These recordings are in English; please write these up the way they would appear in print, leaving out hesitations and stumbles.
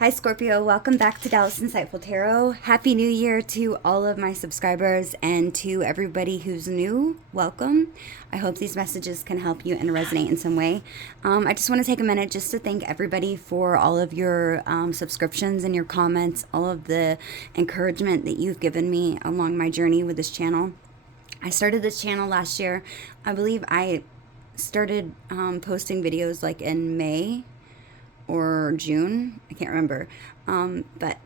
Hi Scorpio, welcome back to Dallas Insightful Tarot. Happy New Year to all of my subscribers and to everybody who's new. Welcome. I hope these messages can help you and resonate in some way. I just want to take a minute just to thank everybody for all of your subscriptions and your comments, all of the encouragement that you've given me along my journey with this channel. I started this channel last year. I believe I started posting videos like in May or June, I can't remember, but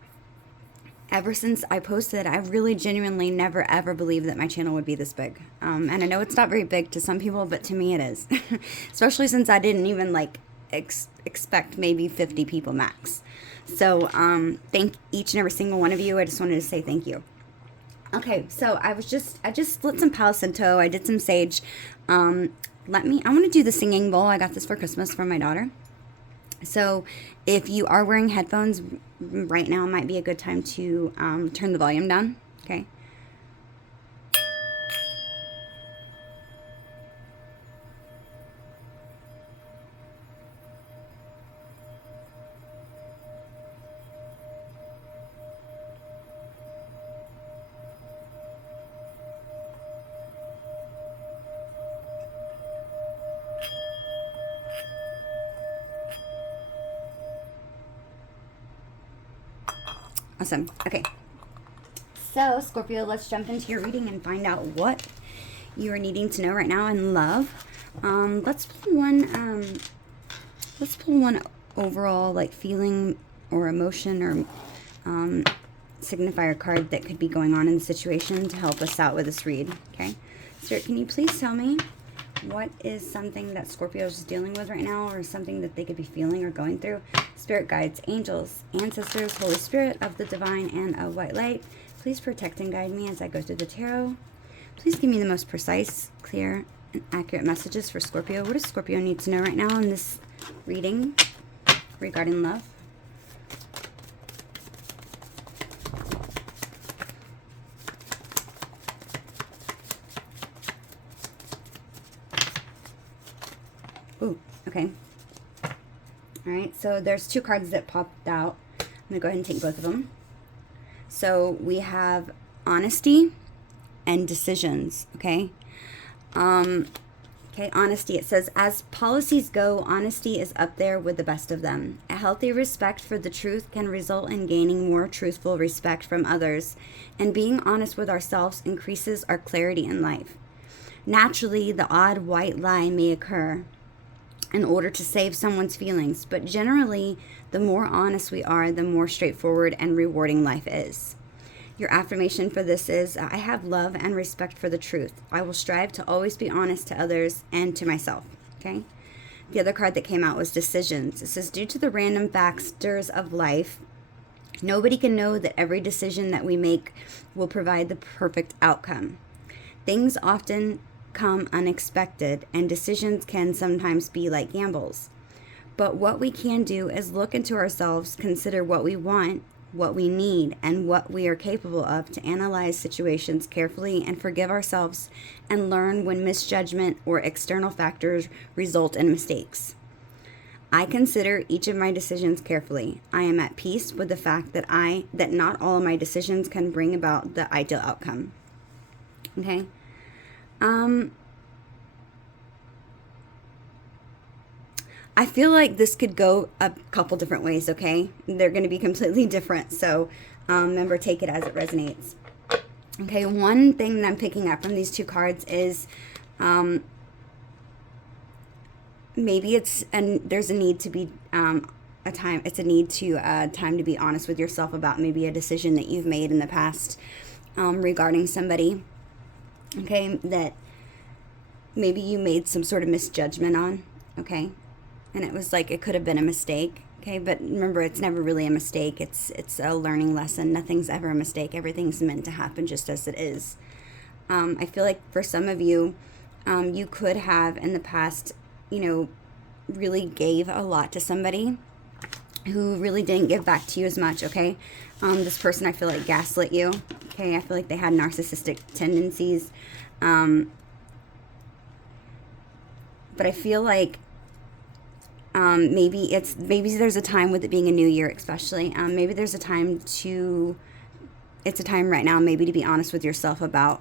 ever since I posted, I really genuinely never ever believed that my channel would be this big, and I know it's not very big to some people, but to me it is, especially since I didn't even like expect maybe 50 people max. So thank each and every single one of you. I just wanted to say thank you. Okay, so I just lit some Palo Santo. I did some sage. I want to do the singing bowl. I got this for Christmas from my daughter. So if you are wearing headphones right now, might be a good time to turn the volume down, okay? Awesome. Okay. So, Scorpio, let's jump into your reading and find out what you are needing to know right now in love. Let's pull one overall like feeling or emotion or signifier card that could be going on in the situation to help us out with this read. Okay. Spirit, can you please tell me what is something that Scorpio is dealing with right now, or something that they could be feeling or going through? Spirit guides, angels, ancestors, Holy Spirit of the Divine, and of White Light, please protect and guide me as I go through the tarot. Please give me the most precise, clear, and accurate messages for Scorpio. What does Scorpio need to know right now in this reading regarding love? Ooh, okay. All right, so there's two cards that popped out. I'm going to go ahead and take both of them. So we have honesty and decisions, okay? Okay, honesty. It says, as policies go, honesty is up there with the best of them. A healthy respect for the truth can result in gaining more truthful respect from others, and being honest with ourselves increases our clarity in life. Naturally, the odd white lie may occur in order to save someone's feelings, but generally, the more honest we are, the more straightforward and rewarding life is. Your affirmation for this is, I have love and respect for the truth. I will strive to always be honest to others and to myself, okay? The other card that came out was decisions. It says, due to the random factors of life, nobody can know that every decision that we make will provide the perfect outcome. Things often come unexpected, and decisions can sometimes be like gambles. But what we can do is look into ourselves, consider what we want, what we need, and what we are capable of, to analyze situations carefully and forgive ourselves, and learn when misjudgment or external factors result in mistakes. I consider each of my decisions carefully. I am at peace with the fact that not all of my decisions can bring about the ideal outcome. Okay? I feel like this could go a couple different ways, okay? They're going to be completely different, so remember, take it as it resonates. Okay, one thing that I'm picking up from these two cards is maybe there's a need to be time to be honest with yourself about maybe a decision that you've made in the past regarding somebody. Okay, that maybe you made some sort of misjudgment on, okay? And it was like, it could have been a mistake, okay? But remember, it's never really a mistake. It's a learning lesson. Nothing's ever a mistake. Everything's meant to happen just as it is. I feel like for some of you, you could have in the past, really gave a lot to somebody who really didn't give back to you as much, okay? This person, I feel like, gaslit you, okay? I feel like they had narcissistic tendencies. But I feel like Maybe there's a time with it being a new year, especially. Maybe there's a time it's a time right now maybe to be honest with yourself about,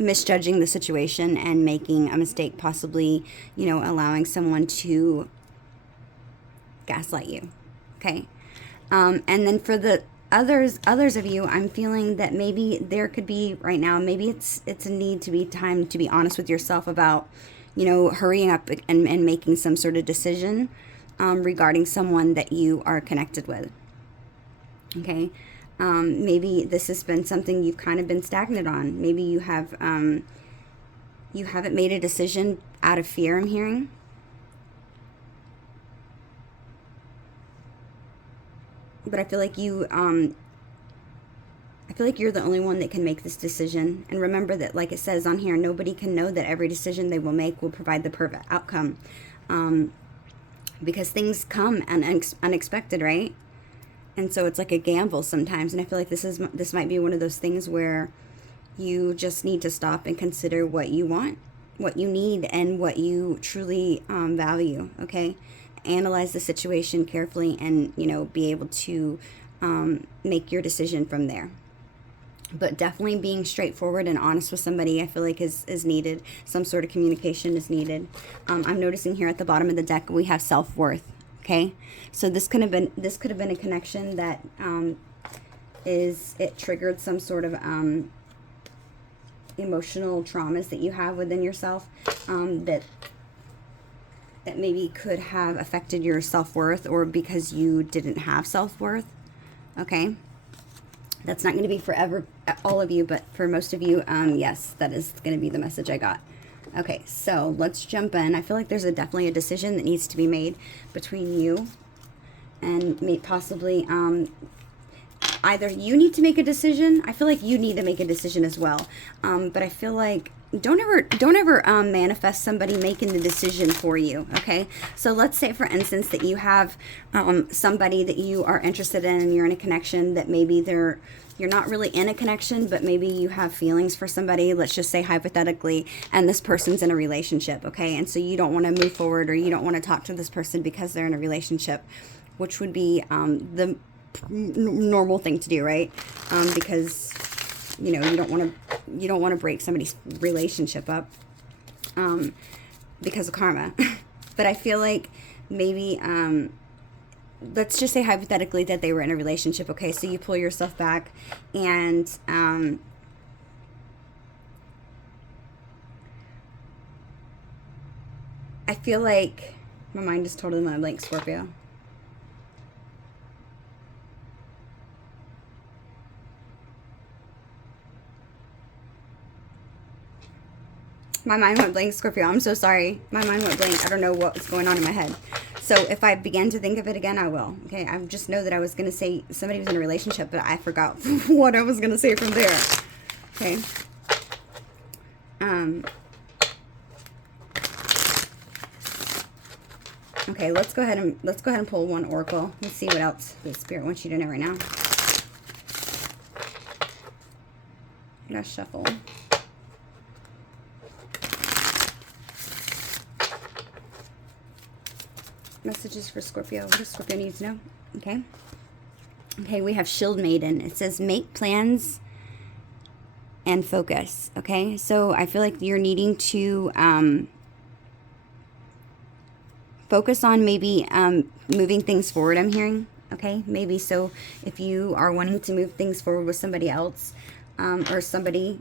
misjudging the situation and making a mistake, possibly, allowing someone to gaslight you. Okay. And then for the others of you, I'm feeling that maybe there could be right now, maybe it's a need to be time to be honest with yourself about, hurrying up and making some sort of decision regarding someone that you are connected with. Okay. Maybe this has been something you've kind of been stagnant on. Maybe you haven't made a decision out of fear, I'm hearing. But I feel like you're the only one that can make this decision. And remember that, like it says on here, nobody can know that every decision they will make will provide the perfect outcome. Because things come unexpected, right? And so it's like a gamble sometimes. And I feel like this might be one of those things where you just need to stop and consider what you want, what you need, and what you truly value, okay? Analyze the situation carefully and, be able to make your decision from there. But definitely being straightforward and honest with somebody, I feel like is needed. Some sort of communication is needed. I'm noticing here at the bottom of the deck we have self-worth. Okay, so this could have been a connection that it triggered some sort of emotional traumas that you have within yourself that maybe could have affected your self-worth, or because you didn't have self-worth. Okay, that's not going to be for all of you, but for most of you, yes, that is going to be the message I got. Okay, so let's jump in. I feel like there's definitely a decision that needs to be made between you and possibly either you need to make a decision. I feel like you need to make a decision as well. But I feel like don't ever manifest somebody making the decision for you. Okay, so let's say, for instance, that you have somebody that you are interested in and you're in a connection that maybe you're not really in a connection, but maybe you have feelings for somebody, let's just say hypothetically, and this person's in a relationship, okay? And so you don't want to move forward, or you don't want to talk to this person because they're in a relationship, which would be the normal thing to do, right? Because, you don't want to break somebody's relationship up because of karma. But I feel like maybe... let's just say hypothetically that they were in a relationship, okay? So you pull yourself back and I feel like my mind is totally my blank, Scorpio. My mind went blank, Scorpio. I'm so sorry. My mind went blank. I don't know what was going on in my head. So if I begin to think of it again, I will. Okay, I just know that I was going to say somebody was in a relationship, but I forgot what I was going to say from there. Okay. Okay, let's go ahead and pull one oracle. Let's see what else the Spirit wants you to know right now. I'm going to shuffle. Messages for Scorpio. What does Scorpio need to know? Okay. Okay, we have Shield Maiden. It says make plans and focus. Okay, so I feel like you're needing to focus on maybe moving things forward, I'm hearing. Okay, maybe so if you are wanting to move things forward with somebody else or somebody,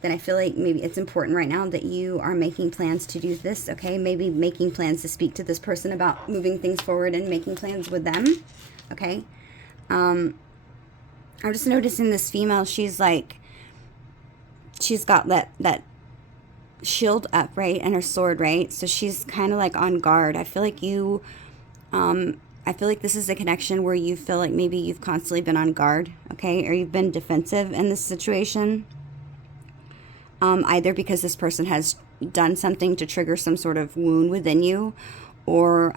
then I feel like maybe it's important right now that you are making plans to do this, okay? Maybe making plans to speak to this person about moving things forward and making plans with them, okay? I'm just noticing this female, she's got that shield up, right? And her sword, right? So she's kind of like on guard. I feel like I feel like this is a connection where you feel like maybe you've constantly been on guard, okay? Or you've been defensive in this situation. Either because this person has done something to trigger some sort of wound within you, or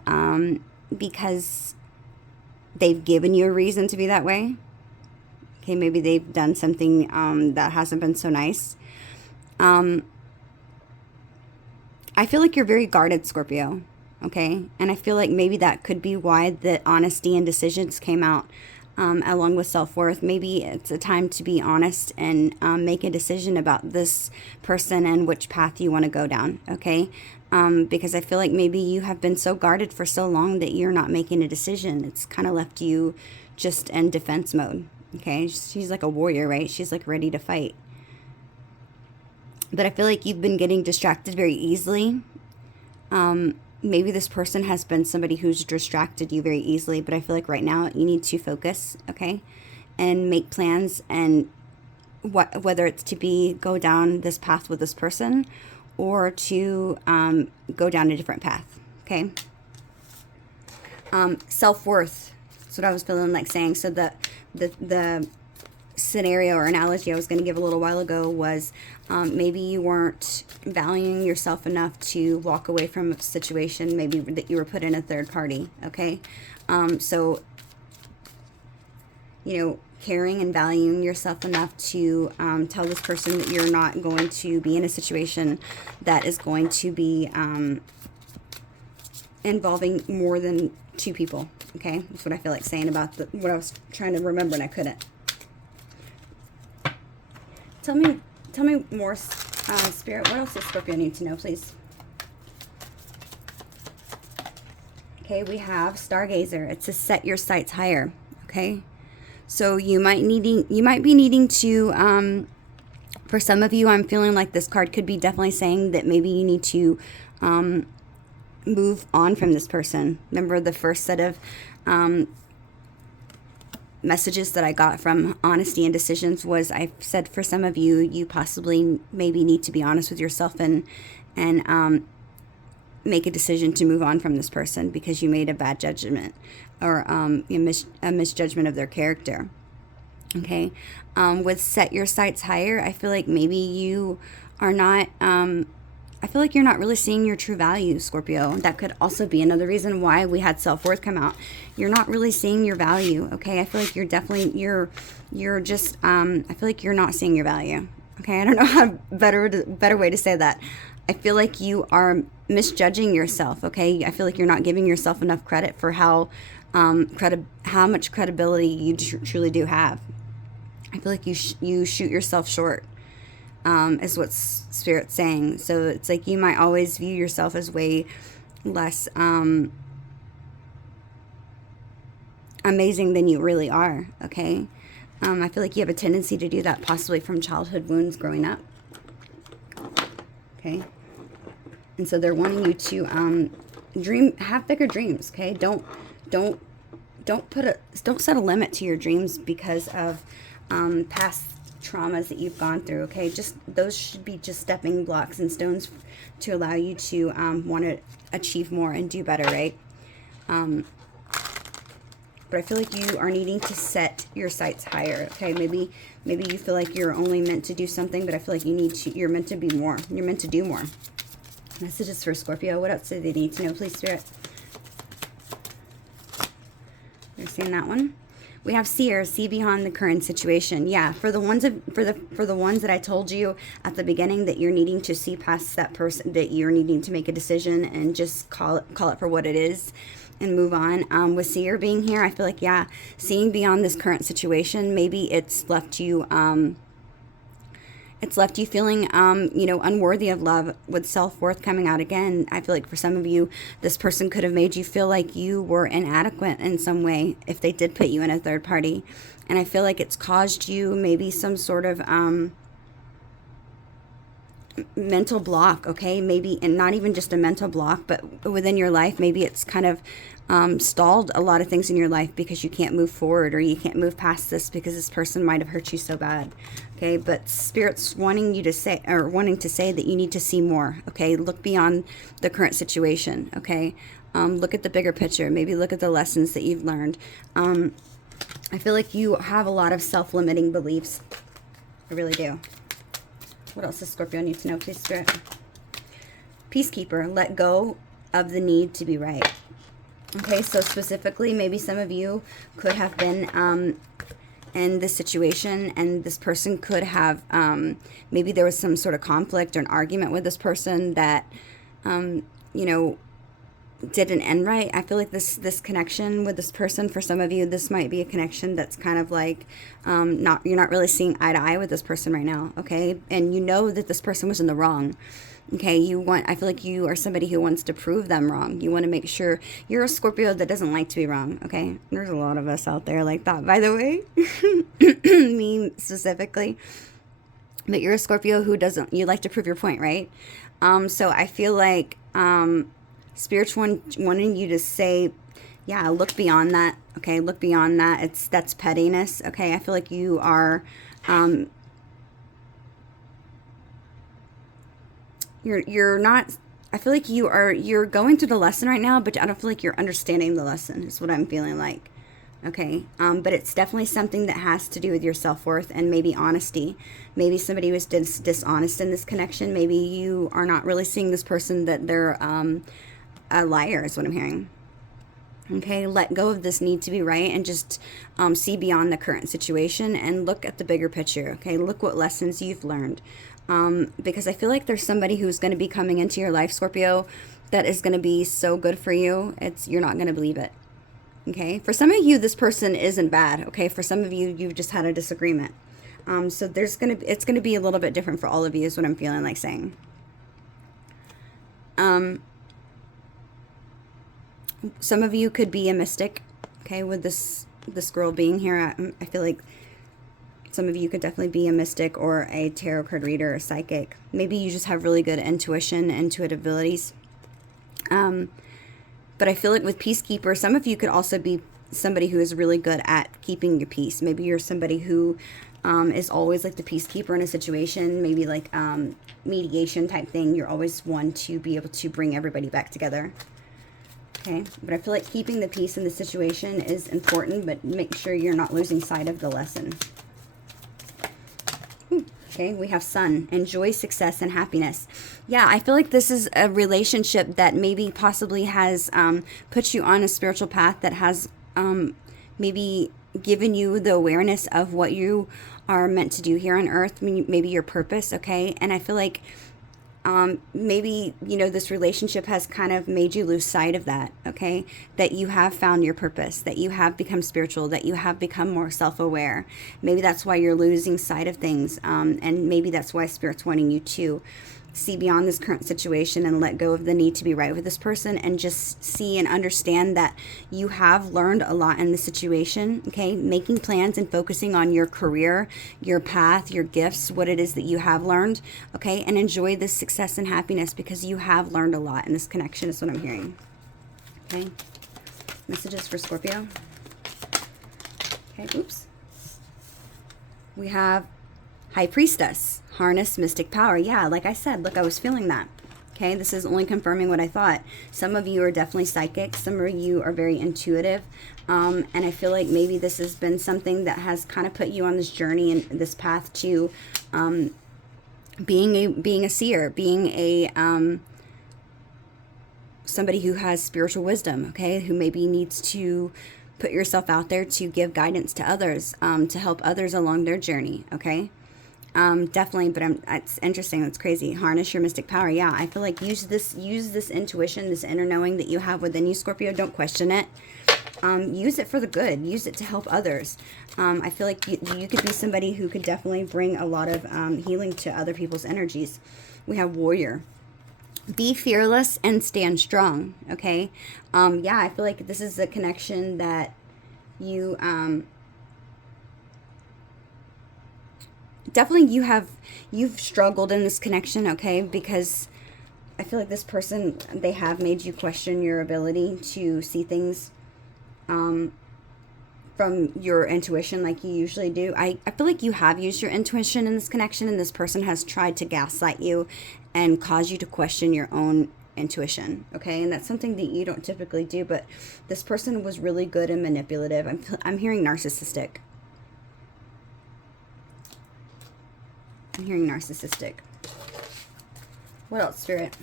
because they've given you a reason to be that way. Okay, maybe they've done something that hasn't been so nice. I feel like you're very guarded, Scorpio. okay? And I feel like maybe that could be why the honesty and decisions came out, along with self-worth. Maybe it's a time to be honest and make a decision about this person and which path you want to go down, okay? Because I feel like maybe you have been so guarded for so long that you're not making a decision. It's kind of left you just in defense mode, okay? She's like a warrior, right? She's like ready to fight. But I feel like you've been getting distracted very easily. Maybe this person has been somebody who's distracted you very easily, but I feel like right now you need to focus, okay? And make plans, and whether it's to go down this path with this person or to go down a different path, okay? Self-worth, that's what I was feeling like saying. So the scenario or analogy I was going to give a little while ago was maybe you weren't valuing yourself enough to walk away from a situation, maybe that you were put in a third party, okay? So, you know, caring and valuing yourself enough to tell this person that you're not going to be in a situation that is going to be involving more than two people, okay? That's what I feel like saying about what I was trying to remember and I couldn't. Tell me more, Spirit. What else does Scorpio need to know, please? Okay, we have Stargazer. It says set your sights higher. Okay, so you might be needing to. For some of you, I'm feeling like this card could be definitely saying that maybe you need to move on from this person. Remember the first set of messages that I got from honesty and decisions was, I said for some of you, you possibly maybe need to be honest with yourself and make a decision to move on from this person because you made a bad judgment or a misjudgment of their character. Okay, with set your sights higher, I feel like maybe you are not. I feel like you're not really seeing your true value, Scorpio. That could also be another reason why we had self-worth come out. You're not really seeing your value, okay? I feel like you're definitely, you're just, I feel like you're not seeing your value, okay? I don't know how better way to say that. I feel like you are misjudging yourself, okay? I feel like you're not giving yourself enough credit for how much credibility you truly do have. I feel like you shoot yourself short. Is what Spirit's saying. So it's like you might always view yourself as way less amazing than you really are, okay? I feel like you have a tendency to do that, possibly from childhood wounds growing up, okay? And so they're wanting you to have bigger dreams, okay? Don't set a limit to your dreams because of past traumas that you've gone through, okay? Just those should be just stepping blocks and stones to allow you to want to achieve more and do better, right? But I feel like you are needing to set your sights higher, okay? Maybe you feel like you're only meant to do something, but I feel like you're meant to be more. You're meant to do more. Messages for Scorpio. What else do they need to know, please, Spirit? You're seeing that one? We have seer, see beyond the current situation. Yeah, for the ones that I told you at the beginning that you're needing to see past that person, that you're needing to make a decision and just call it for what it is and move on. With seer being here, I feel like, yeah, seeing beyond this current situation, maybe it's left you feeling, unworthy of love. With self-worth coming out again, I feel like for some of you, this person could have made you feel like you were inadequate in some way if they did put you in a third party. And I feel like it's caused you maybe some sort of mental block, okay? Maybe, and not even just a mental block, but within your life, maybe it's kind of stalled a lot of things in your life because you can't move forward or you can't move past this because this person might have hurt you so bad, okay? But Spirit's wanting to say that you need to see more, okay? Look beyond the current situation, okay? Look at the bigger picture. Maybe look at the lessons that you've learned. I feel like you have a lot of self-limiting beliefs. I really do. What else does Scorpio need to know, please, Spirit? Peacekeeper, let go of the need to be right. Okay, so specifically, maybe some of you could have been in this situation, and this person could have, maybe there was some sort of conflict or an argument with this person that, didn't end right. I feel like this connection with this person, for some of you, this might be a connection that's kind of like you're not really seeing eye to eye with this person right now, okay? And you know that this person was in the wrong. Okay, I feel like you are somebody who wants to prove them wrong. You want to make sure. You're a Scorpio that doesn't like to be wrong, okay? There's a lot of us out there like that, by the way. Me specifically. But you're a Scorpio who doesn't, you like to prove your point, right? So I feel like Spiritual wanting you to say, yeah, look beyond that, okay? Look beyond that. That's pettiness, okay? I feel like you are, you're not, I feel like you're going through the lesson right now, but I don't feel like you're understanding the lesson, is what I'm feeling like. Okay, but it's definitely something that has to do with your self-worth and maybe honesty. Maybe somebody was dishonest in this connection. Maybe you are not really seeing this person that they're a liar, is what I'm hearing. Okay, let go of this need to be right and just see beyond the current situation and look at the bigger picture. Okay, look what lessons you've learned. Because I feel like there's somebody who's going to be coming into your life, Scorpio, that is going to be so good for you. You're not going to believe it. Okay, for some of you, this person isn't bad. Okay, for some of you, you've just had a disagreement. So it's gonna be a little bit different for all of you, is what I'm feeling like saying. Some of you could be a mystic. Okay, with this girl being here, I feel like some of you could definitely be a mystic or a tarot card reader or psychic. Maybe you just have really good intuition, intuitive abilities. But I feel like with Peacekeeper, some of you could also be somebody who is really good at keeping your peace. Maybe you're somebody who is always like the peacekeeper in a situation, maybe like mediation type thing. You're always one to be able to bring everybody back together. Okay, but I feel like keeping the peace in the situation is important, but make sure you're not losing sight of the lesson. Okay, we have Sun. Enjoy success and happiness. Yeah, I feel like this is a relationship that maybe possibly has put you on a spiritual path that has maybe given you the awareness of what you are meant to do here on earth, maybe your purpose, okay? And I feel like maybe, this relationship has kind of made you lose sight of that, okay? That you have found your purpose, that you have become spiritual, that you have become more self-aware. Maybe that's why you're losing sight of things, and maybe that's why Spirit's wanting you to see beyond this current situation and let go of the need to be right with this person and just see and understand that you have learned a lot in this situation, okay? Making plans and focusing on your career, your path, your gifts, what it is that you have learned, okay? And enjoy this success and happiness because you have learned a lot in this connection is what I'm hearing, okay? Messages for Scorpio. Okay, oops. We have High Priestess, harness mystic power. Yeah, like I said, look, I was feeling that. Okay, this is only confirming what I thought. Some of you are definitely psychic. Some of you are very intuitive. And I feel like maybe this has been something that has kind of put you on this journey and this path to being a seer, being a somebody who has spiritual wisdom, okay, who maybe needs to put yourself out there to give guidance to others, to help others along their journey, okay? Definitely, but it's interesting. It's crazy. Harness your mystic power. Yeah, I feel like use this intuition, this inner knowing that you have within you, Scorpio. Don't question it. Use it for the good. Use it to help others. I feel like you could be somebody who could definitely bring a lot of healing to other people's energies. We have Warrior. Be fearless and stand strong. Okay. Yeah, I feel like this is a connection that you definitely you've struggled in this connection, okay? Because I feel like this person, they have made you question your ability to see things from your intuition like you usually do. I feel like you have used your intuition in this connection, and this person has tried to gaslight you and cause you to question your own intuition, okay? And that's something that you don't typically do, but this person was really good and manipulative. I'm hearing narcissistic. I'm hearing narcissistic. What else, Spirit?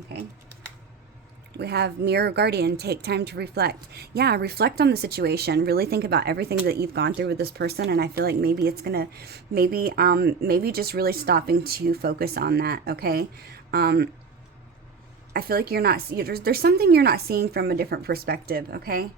Okay. We have Mirror Guardian. Take time to reflect. Yeah, reflect on the situation. Really think about everything that you've gone through with this person. And I feel like maybe it's gonna, maybe just really stopping to focus on that. Okay. I feel like there's something you're not seeing from a different perspective, okay?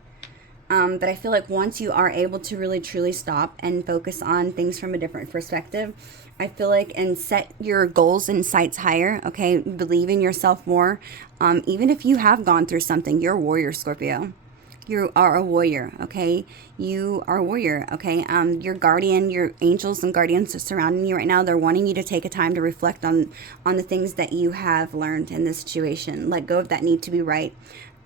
But I feel like once you are able to really truly stop and focus on things from a different perspective, I feel like, and set your goals and sights higher, okay? Believe in yourself more. Even if you have gone through something, you're a warrior, Scorpio. You are a warrior, okay? You are a warrior, okay? Your guardian, your angels and guardians are surrounding you right now. They're wanting you to take a time to reflect on the things that you have learned in this situation. Let go of that need to be right.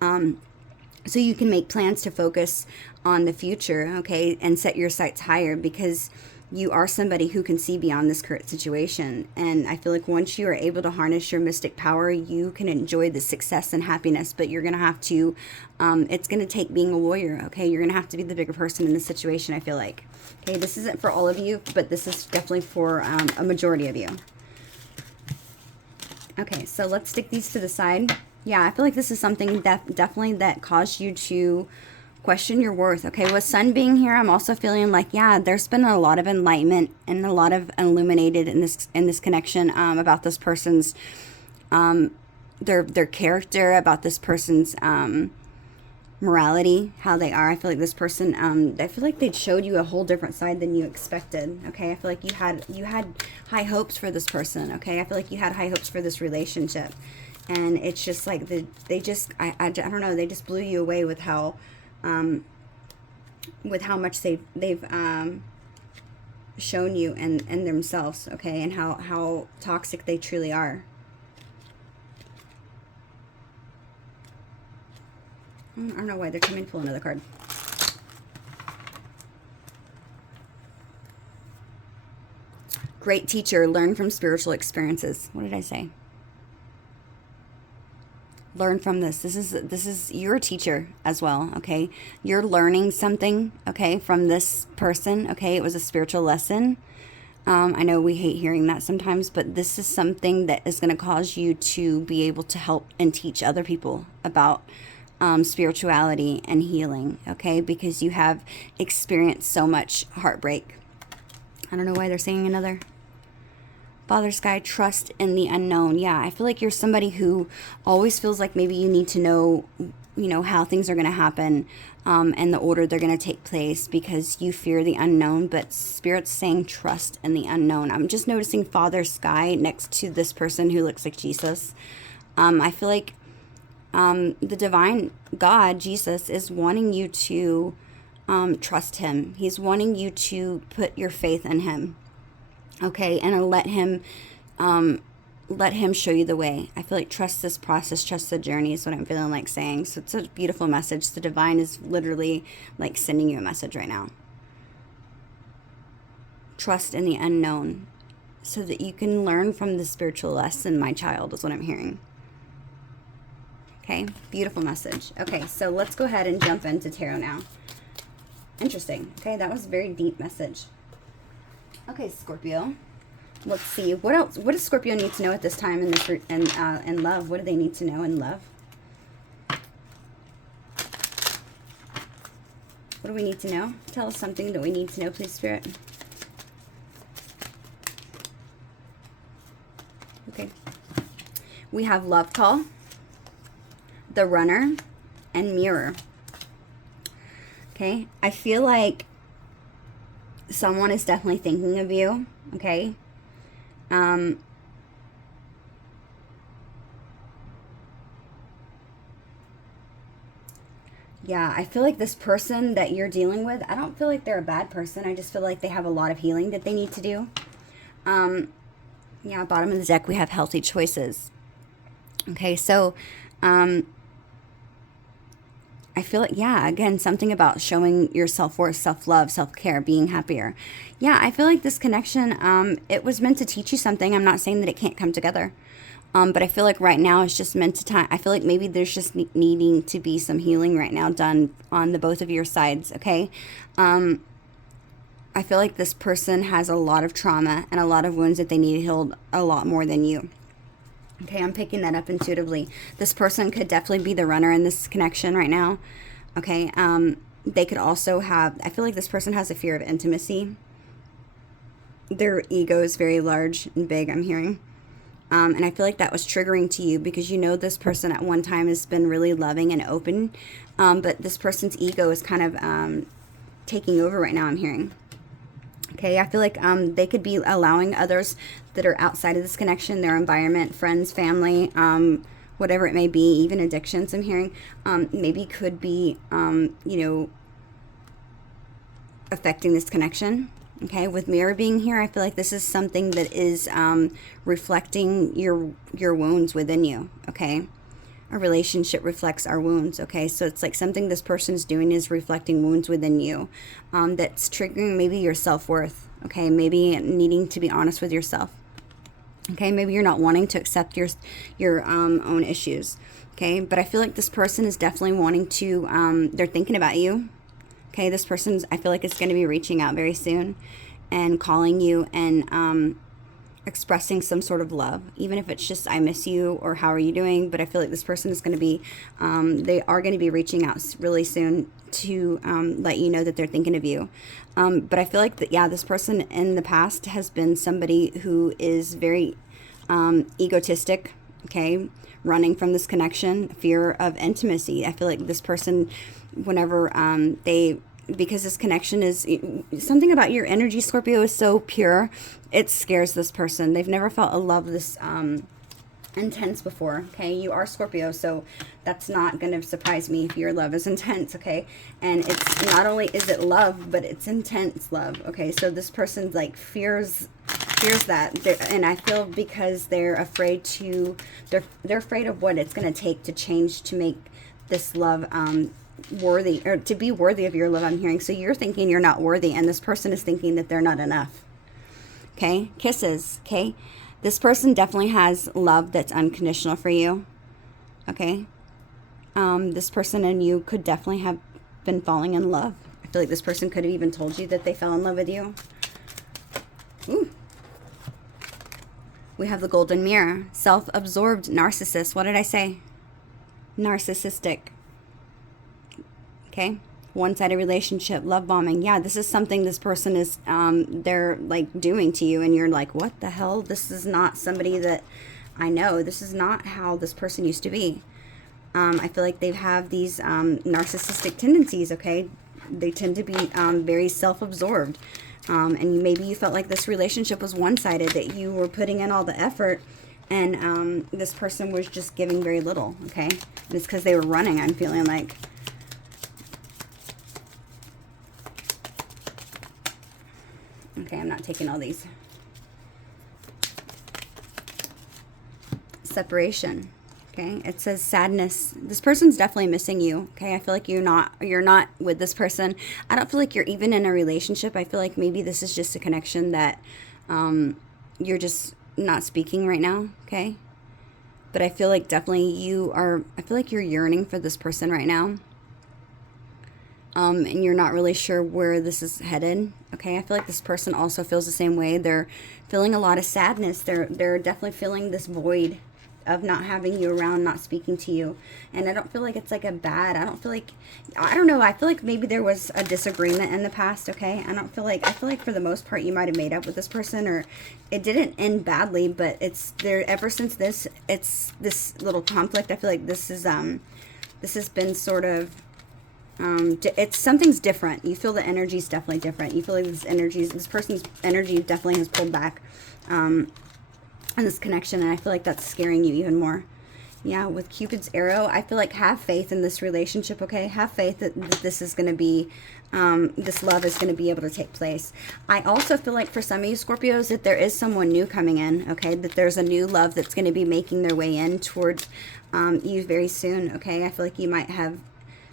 So you can make plans to focus on the future, okay, and set your sights higher, because you are somebody who can see beyond this current situation. And I feel like once you are able to harness your mystic power, you can enjoy the success and happiness, but you're going to have to, it's going to take being a warrior, okay? You're going to have to be the bigger person in this situation, I feel like. Okay, this isn't for all of you, but this is definitely for a majority of you. Okay, so let's stick these to the side. Yeah, I feel like this is something definitely that caused you to question your worth. Okay, with Sun being here, I'm also feeling like, yeah, there's been a lot of enlightenment and a lot of illuminated in this connection about this person's their character, about this person's morality, how they are. I feel like this person, I feel like they showed you a whole different side than you expected. Okay, I feel like you had high hopes for this person. Okay, I feel like you had high hopes for this relationship. And it's just like I don't know, they just blew you away with how much they've shown you and themselves, okay, and how toxic they truly are. I don't know why they're coming to pull another card. Great teacher, learn from spiritual experiences. What did I say? Learn from this. This is your teacher as well, okay? You're learning something, okay, from this person, okay? It was a spiritual lesson. I know we hate hearing that sometimes, but this is something that is going to cause you to be able to help and teach other people about spirituality and healing, okay? Because you have experienced so much heartbreak. I don't know why they're saying another. Father Sky, trust in the unknown. Yeah, I feel like you're somebody who always feels like maybe you need to know, how things are going to happen and the order they're going to take place, because you fear the unknown. But Spirit's saying trust in the unknown. I'm just noticing Father Sky next to this person who looks like Jesus. I feel like the divine God, Jesus, is wanting you to trust him. He's wanting you to put your faith in him. Okay, and let him show you the way. I feel like trust this process, trust the journey is what I'm feeling like saying. So it's a beautiful message. The divine is literally like sending you a message right now. Trust in the unknown so that you can learn from the spiritual lesson, my child, is what I'm hearing. Okay, beautiful message. Okay, so let's go ahead and jump into tarot now. Interesting. Okay, that was a very deep message. Okay, Scorpio. Let's see. What else? What does Scorpio need to know at this time in this in love? What do they need to know in love? What do we need to know? Tell us something that we need to know, please, Spirit. Okay. We have love call, the runner, and mirror. Okay. I feel like someone is definitely thinking of you, okay? Yeah, I feel like this person that you're dealing with, I don't feel like they're a bad person. I just feel like they have a lot of healing that they need to do. Yeah, bottom of the deck, we have healthy choices. Okay, so, I feel like, yeah, again, something about showing your self-worth, self-love, self-care, being happier. Yeah, I feel like this connection, it was meant to teach you something. I'm not saying that it can't come together. But I feel like right now it's just meant to time. I feel like maybe there's just needing to be some healing right now done on the both of your sides, okay? I feel like this person has a lot of trauma and a lot of wounds that they need healed a lot more than you. Okay, I'm picking that up intuitively. This person could definitely be the runner in this connection right now. Okay, they could also have, I feel like this person has a fear of intimacy. Their ego is very large and big, I'm hearing. And I feel like that was triggering to you because you know this person at one time has been really loving and open. But this person's ego is kind of taking over right now, I'm hearing. Okay, I feel like they could be allowing others that are outside of this connection, their environment, friends, family, whatever it may be, even addictions, I'm hearing, maybe could be, affecting this connection. Okay, with mirror being here, I feel like this is something that is reflecting your wounds within you. Okay, a relationship reflects our wounds. Okay, so it's like something this person's doing is reflecting wounds within you, that's triggering maybe your self-worth. Okay, maybe needing to be honest with yourself. Okay, maybe you're not wanting to accept your own issues. Okay, but I feel like this person is definitely wanting to, they're thinking about you. Okay, this person's, I feel like it's going to be reaching out very soon and calling you and expressing some sort of love, even if it's just I miss you or how are you doing. But I feel like this person is going to be, they are going to be reaching out really soon to let you know that they're thinking of you. But I feel like that, yeah, this person in the past has been somebody who is very egotistic, okay, running from this connection, fear of intimacy. I feel like this person, whenever because this connection is something about your energy, Scorpio, is so pure, it scares this person. They've never felt a love this intense before. Okay, you are Scorpio, so that's not going to surprise me if your love is intense. Okay, and it's not only is it love, but it's intense love. Okay, so this person like fears that, and I feel because they're afraid to, they're afraid of what it's going to take to change to make this love worthy, or to be worthy of your love, I'm hearing. So you're thinking you're not worthy, and this person is thinking that they're not enough. Okay, kisses. Okay, this person definitely has love that's unconditional for you. Okay, this person and you could definitely have been falling in love. I feel like this person could have even told you that they fell in love with you. Ooh. We have the golden mirror, self-absorbed narcissist. What did I say? Narcissistic. Okay, one-sided relationship, love bombing. Yeah, this is something this person is, they're like doing to you, and you're like, what the hell? This is not somebody that I know. This is not how this person used to be. I feel like they have these narcissistic tendencies. Okay, they tend to be very self-absorbed, and maybe you felt like this relationship was one-sided, that you were putting in all the effort, and this person was just giving very little. Okay, and it's because they were running, I'm feeling like. Okay, I'm not taking all these. Separation. Okay, it says sadness. This person's definitely missing you. Okay, I feel like you're not with this person. I don't feel like you're even in a relationship. I feel like maybe this is just a connection that you're just not speaking right now. Okay, but I feel like definitely you are. I feel like you're yearning for this person right now. And you're not really sure where this is headed. Okay, I feel like this person also feels the same way. They're feeling a lot of sadness. They're definitely feeling this void of not having you around, not speaking to you. And I don't feel like it's like a bad, I don't feel like, I don't know, I feel like maybe there was a disagreement in the past. Okay, I feel like for the most part you might have made up with this person, or it didn't end badly, but it's there ever since this little conflict. I feel like this has been sort of, it's something's different. You feel the energy is definitely different. You feel like this person's energy definitely has pulled back on this connection, and I feel like that's scaring you even more. Yeah, with Cupid's arrow, I feel like have faith in this relationship. Okay, have faith that this is going to be, this love is going to be able to take place. I also feel like for some of you Scorpios that there is someone new coming in. Okay, that there's a new love that's going to be making their way in towards you very soon. Okay, I feel like you might have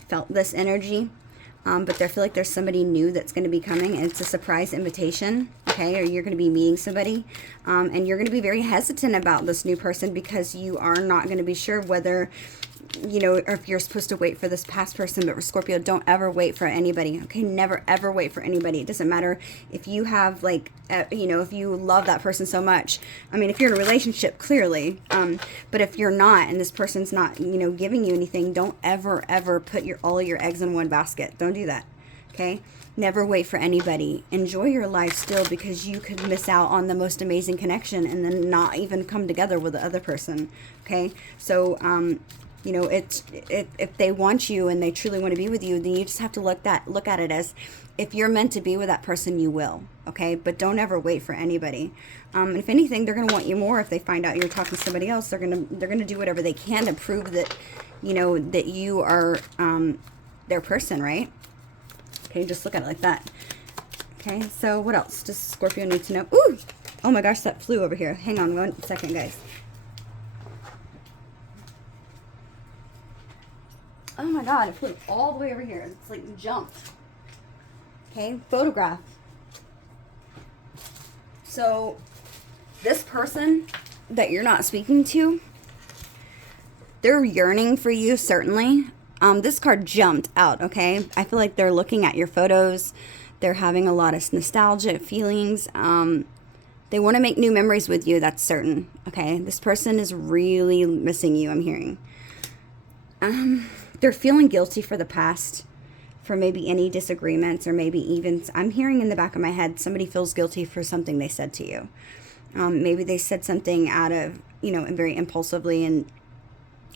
felt this energy, but I feel like there's somebody new that's going to be coming, and it's a surprise invitation. Okay, or you're going to be meeting somebody, and you're going to be very hesitant about this new person because you are not going to be sure whether, you know, or if you're supposed to wait for this past person. But for Scorpio, don't ever wait for anybody. Okay, never ever wait for anybody. It doesn't matter if you have like, you know, if you love that person so much. I mean, if you're in a relationship, clearly, but if you're not, and this person's not, you know, giving you anything, don't ever put all your eggs in one basket. Don't do that. okay? Never wait for anybody. Enjoy your life still, because you could miss out on the most amazing connection and then not even come together with the other person, okay? So, you know, if they want you and they truly want to be with you, then you just have to look at it as, if you're meant to be with that person, you will, okay? But don't ever wait for anybody. If anything, they're gonna want you more if they find out you're talking to somebody else. They're gonna do whatever they can to prove that, you know, that you are their person, right? Okay, just look at it like that. Okay, so what else does Scorpio need to know? Ooh! Oh my gosh, that flew over here. Hang on 1 second, guys. Oh my god, it flew all the way over here. It's like jumped. Okay, photograph. So, this person that you're not speaking to, they're yearning for you, certainly. This card jumped out, okay? I feel like they're looking at your photos. They're having a lot of nostalgic feelings. They want to make new memories with you, that's certain, okay? This person is really missing you, I'm hearing. They're feeling guilty for the past, for maybe any disagreements, or maybe even, I'm hearing in the back of my head, somebody feels guilty for something they said to you. Maybe they said something out of, you know, very impulsively, and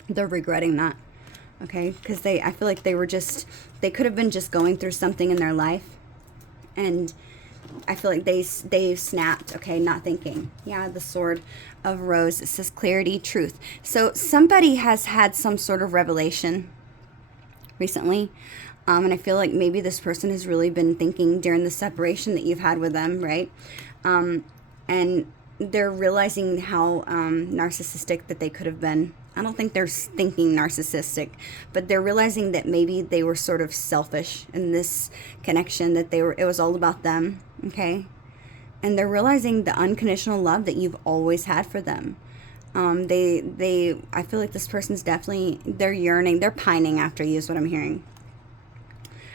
they're regretting that. Okay, because I feel like they could have been just going through something in their life, and I feel like they snapped, okay, not thinking. Yeah, the Sword of Rose, it says clarity, truth. So somebody has had some sort of revelation recently, and I feel like maybe this person has really been thinking during the separation that you've had with them, right? And they're realizing how narcissistic that they could have been. I don't think they're thinking narcissistic, but they're realizing that maybe they were sort of selfish in this connection, that it was all about them, okay? And they're realizing the unconditional love that you've always had for them. I feel like this person's definitely, they're yearning, they're pining after you is what I'm hearing.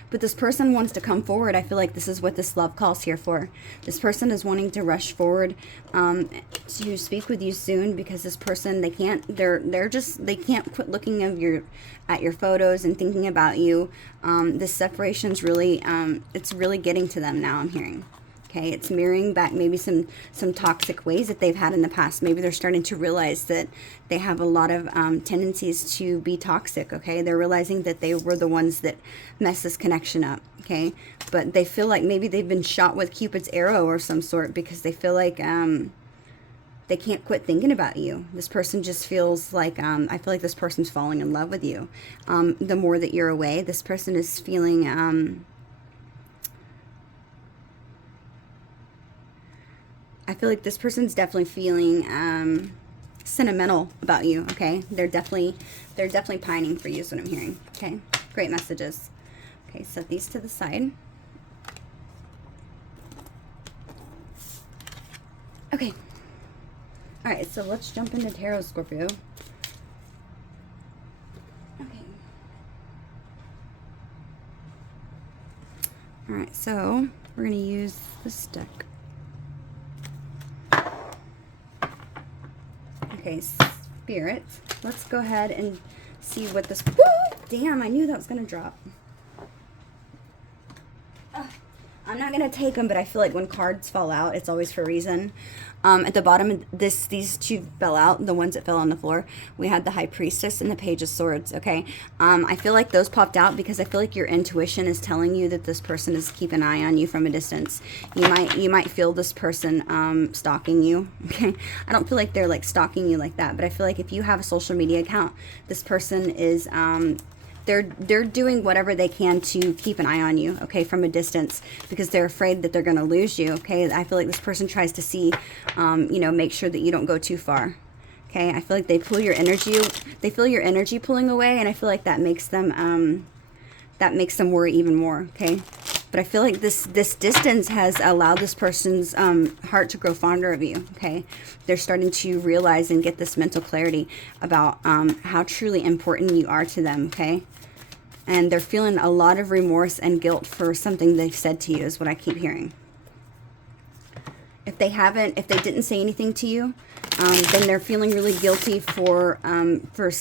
But this person wants to come forward. I feel like this is what this love call's here for. This person is wanting to rush forward to speak with you soon, because this person, they can't quit looking at your photos and thinking about you. This separation's really, it's really getting to them now, I'm hearing. Okay, it's mirroring back maybe some toxic ways that they've had in the past. Maybe they're starting to realize that they have a lot of tendencies to be toxic, okay? They're realizing that they were the ones that messed this connection up, okay? But they feel like maybe they've been shot with Cupid's arrow or some sort, because they feel like they can't quit thinking about you. This person just feels like, I feel like this person's falling in love with you. The more that you're away, this person is feeling... I feel like this person's definitely feeling sentimental about you, okay? They're definitely pining for you is what I'm hearing, okay? Great messages. Okay, set these to the side. Okay. All right, so let's jump into tarot, Scorpio. Okay. All right, so we're going to use this deck. Okay, Spirit, let's go ahead and see what this... Woo! Damn, I knew that was going to drop. I'm not going to take them, but I feel like when cards fall out, it's always for a reason. At the bottom, these two fell out, the ones that fell on the floor. We had the High Priestess and the Page of Swords, okay? I feel like those popped out because I feel like your intuition is telling you that this person is keeping an eye on you from a distance. You might feel this person stalking you, okay? I don't feel like they're like stalking you like that, but I feel like if you have a social media account, this person is... They're doing whatever they can to keep an eye on you, okay, from a distance, because they're afraid that they're going to lose you, okay? I feel like this person tries to see, you know, make sure that you don't go too far, okay? I feel like they pull your energy, they feel your energy pulling away, and I feel like that makes them worry even more, okay? But I feel like this distance has allowed this person's heart to grow fonder of you, okay? They're starting to realize and get this mental clarity about how truly important you are to them, okay? And they're feeling a lot of remorse and guilt for something they've said to you is what I keep hearing. If they didn't say anything to you, then they're feeling really guilty for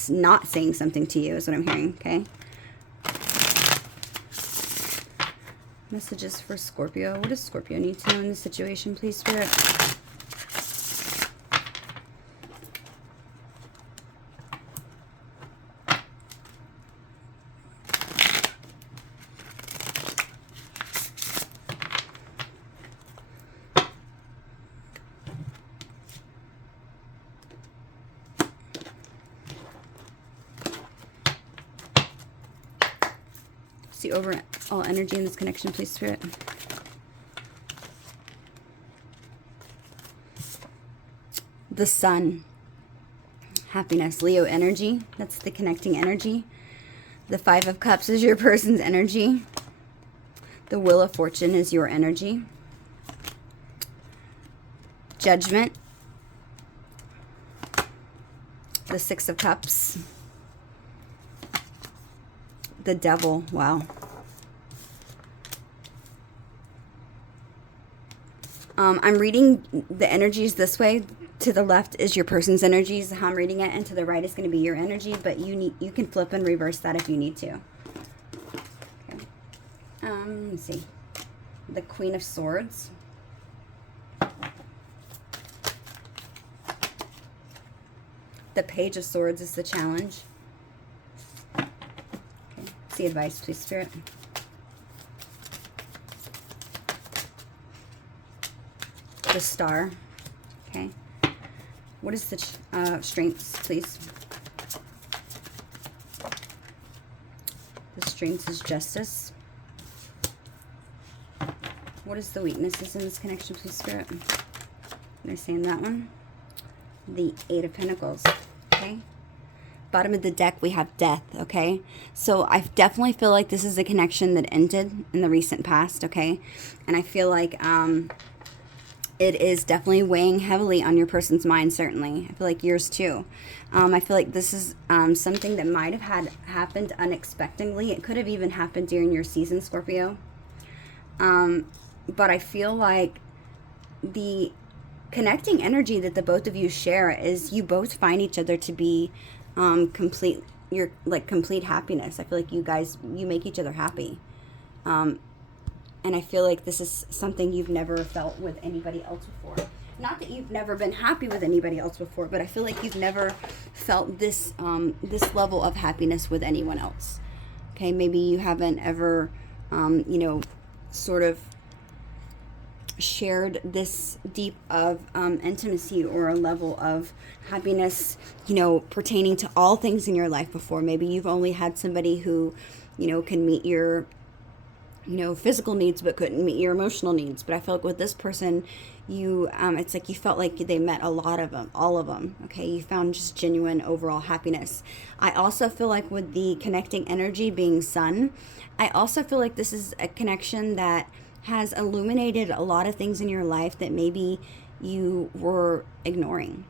not saying something to you is what I'm hearing, okay? Messages for Scorpio. What does Scorpio need to know in this situation, please, Spirit? See overall energy in this connection, please, Spirit. The Sun. Happiness. Leo energy. That's the connecting energy. The Five of Cups is your person's energy. The Wheel of Fortune is your energy. Judgment. The Six of Cups. The Devil. Wow. I'm reading the energies this way. To the left is your person's energies, how I'm reading it, and to the right is going to be your energy, but you can flip and reverse that if you need to. Okay. Let's see. The Queen of Swords. The Page of Swords is the challenge. Okay. See advice, please, Spirit. The Star. Okay. What is the strengths, please? The strengths is Justice. What is the weaknesses in this connection, please, Spirit? Am I saying that one? The Eight of Pentacles. Okay. Bottom of the deck, we have Death. Okay. So I definitely feel like this is a connection that ended in the recent past. Okay. And I feel like it is definitely weighing heavily on your person's mind, certainly. I feel like yours too. I feel like this is something that might have happened unexpectedly. It could have even happened during your season, Scorpio. But I feel like the connecting energy that the both of you share is you both find each other to be complete happiness. I feel like you make each other happy. And I feel like this is something you've never felt with anybody else before. Not that you've never been happy with anybody else before, but I feel like you've never felt this this level of happiness with anyone else. Okay, maybe you haven't ever, sort of shared this deep of intimacy or a level of happiness, pertaining to all things in your life before. Maybe you've only had somebody who, can meet your physical needs but couldn't meet your emotional needs. But I feel like with this person, it's like you felt like they met all of them. Okay, you found just genuine overall happiness. I also feel like with the connecting energy being Sun, I also feel like this is a connection that has illuminated a lot of things in your life that maybe you were ignoring.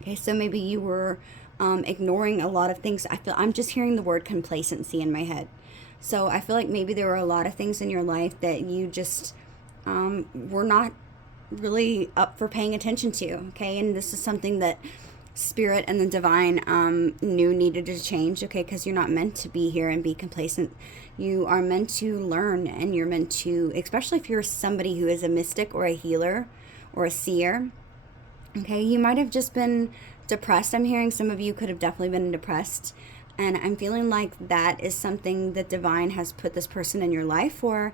Okay, so maybe you were ignoring a lot of things. I'm just hearing the word complacency in my head. So I feel like maybe there were a lot of things in your life that you just were not really up for paying attention to, okay? And this is something that Spirit and the Divine knew needed to change, okay? Because you're not meant to be here and be complacent. You are meant to learn, and you're meant to, especially if you're somebody who is a mystic or a healer or a seer, okay? You might have just been depressed. I'm hearing some of you could have definitely been depressed. And I'm feeling like that is something that Divine has put this person in your life for.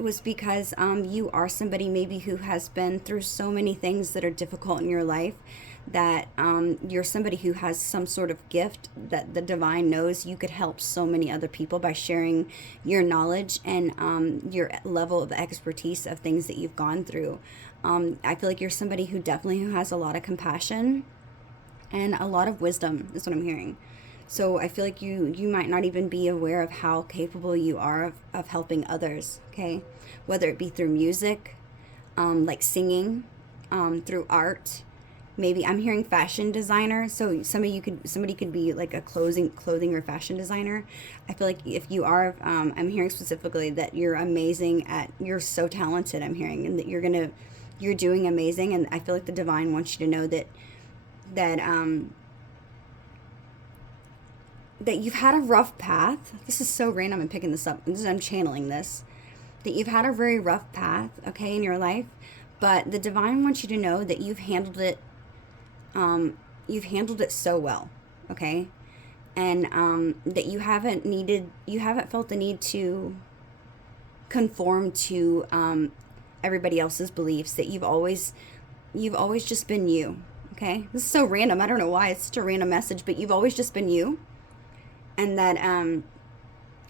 It was because you are somebody maybe who has been through so many things that are difficult in your life, that you're somebody who has some sort of gift that the Divine knows you could help so many other people by sharing your knowledge and your level of expertise of things that you've gone through. I feel like you're somebody who has a lot of compassion and a lot of wisdom, is what I'm hearing. So I feel like you might not even be aware of how capable you are of helping others, okay? Whether it be through music, like singing, through art. Maybe I'm hearing fashion designer. So somebody could be like a clothing or fashion designer. I feel like if you are, I'm hearing specifically that you're amazing you're so talented, I'm hearing, and that you're doing amazing. And I feel like the Divine wants you to know that you've had a rough path. This is so random. I'm picking this up. I'm channeling this. that you've had a very rough path, okay, in your life, but the divine wants you to know that you've handled it so well, okay, and that you haven't felt the need to conform to everybody else's beliefs, that you've always just been you, okay. This is so random, I don't know why it's such a random message, but you've always just been you, and that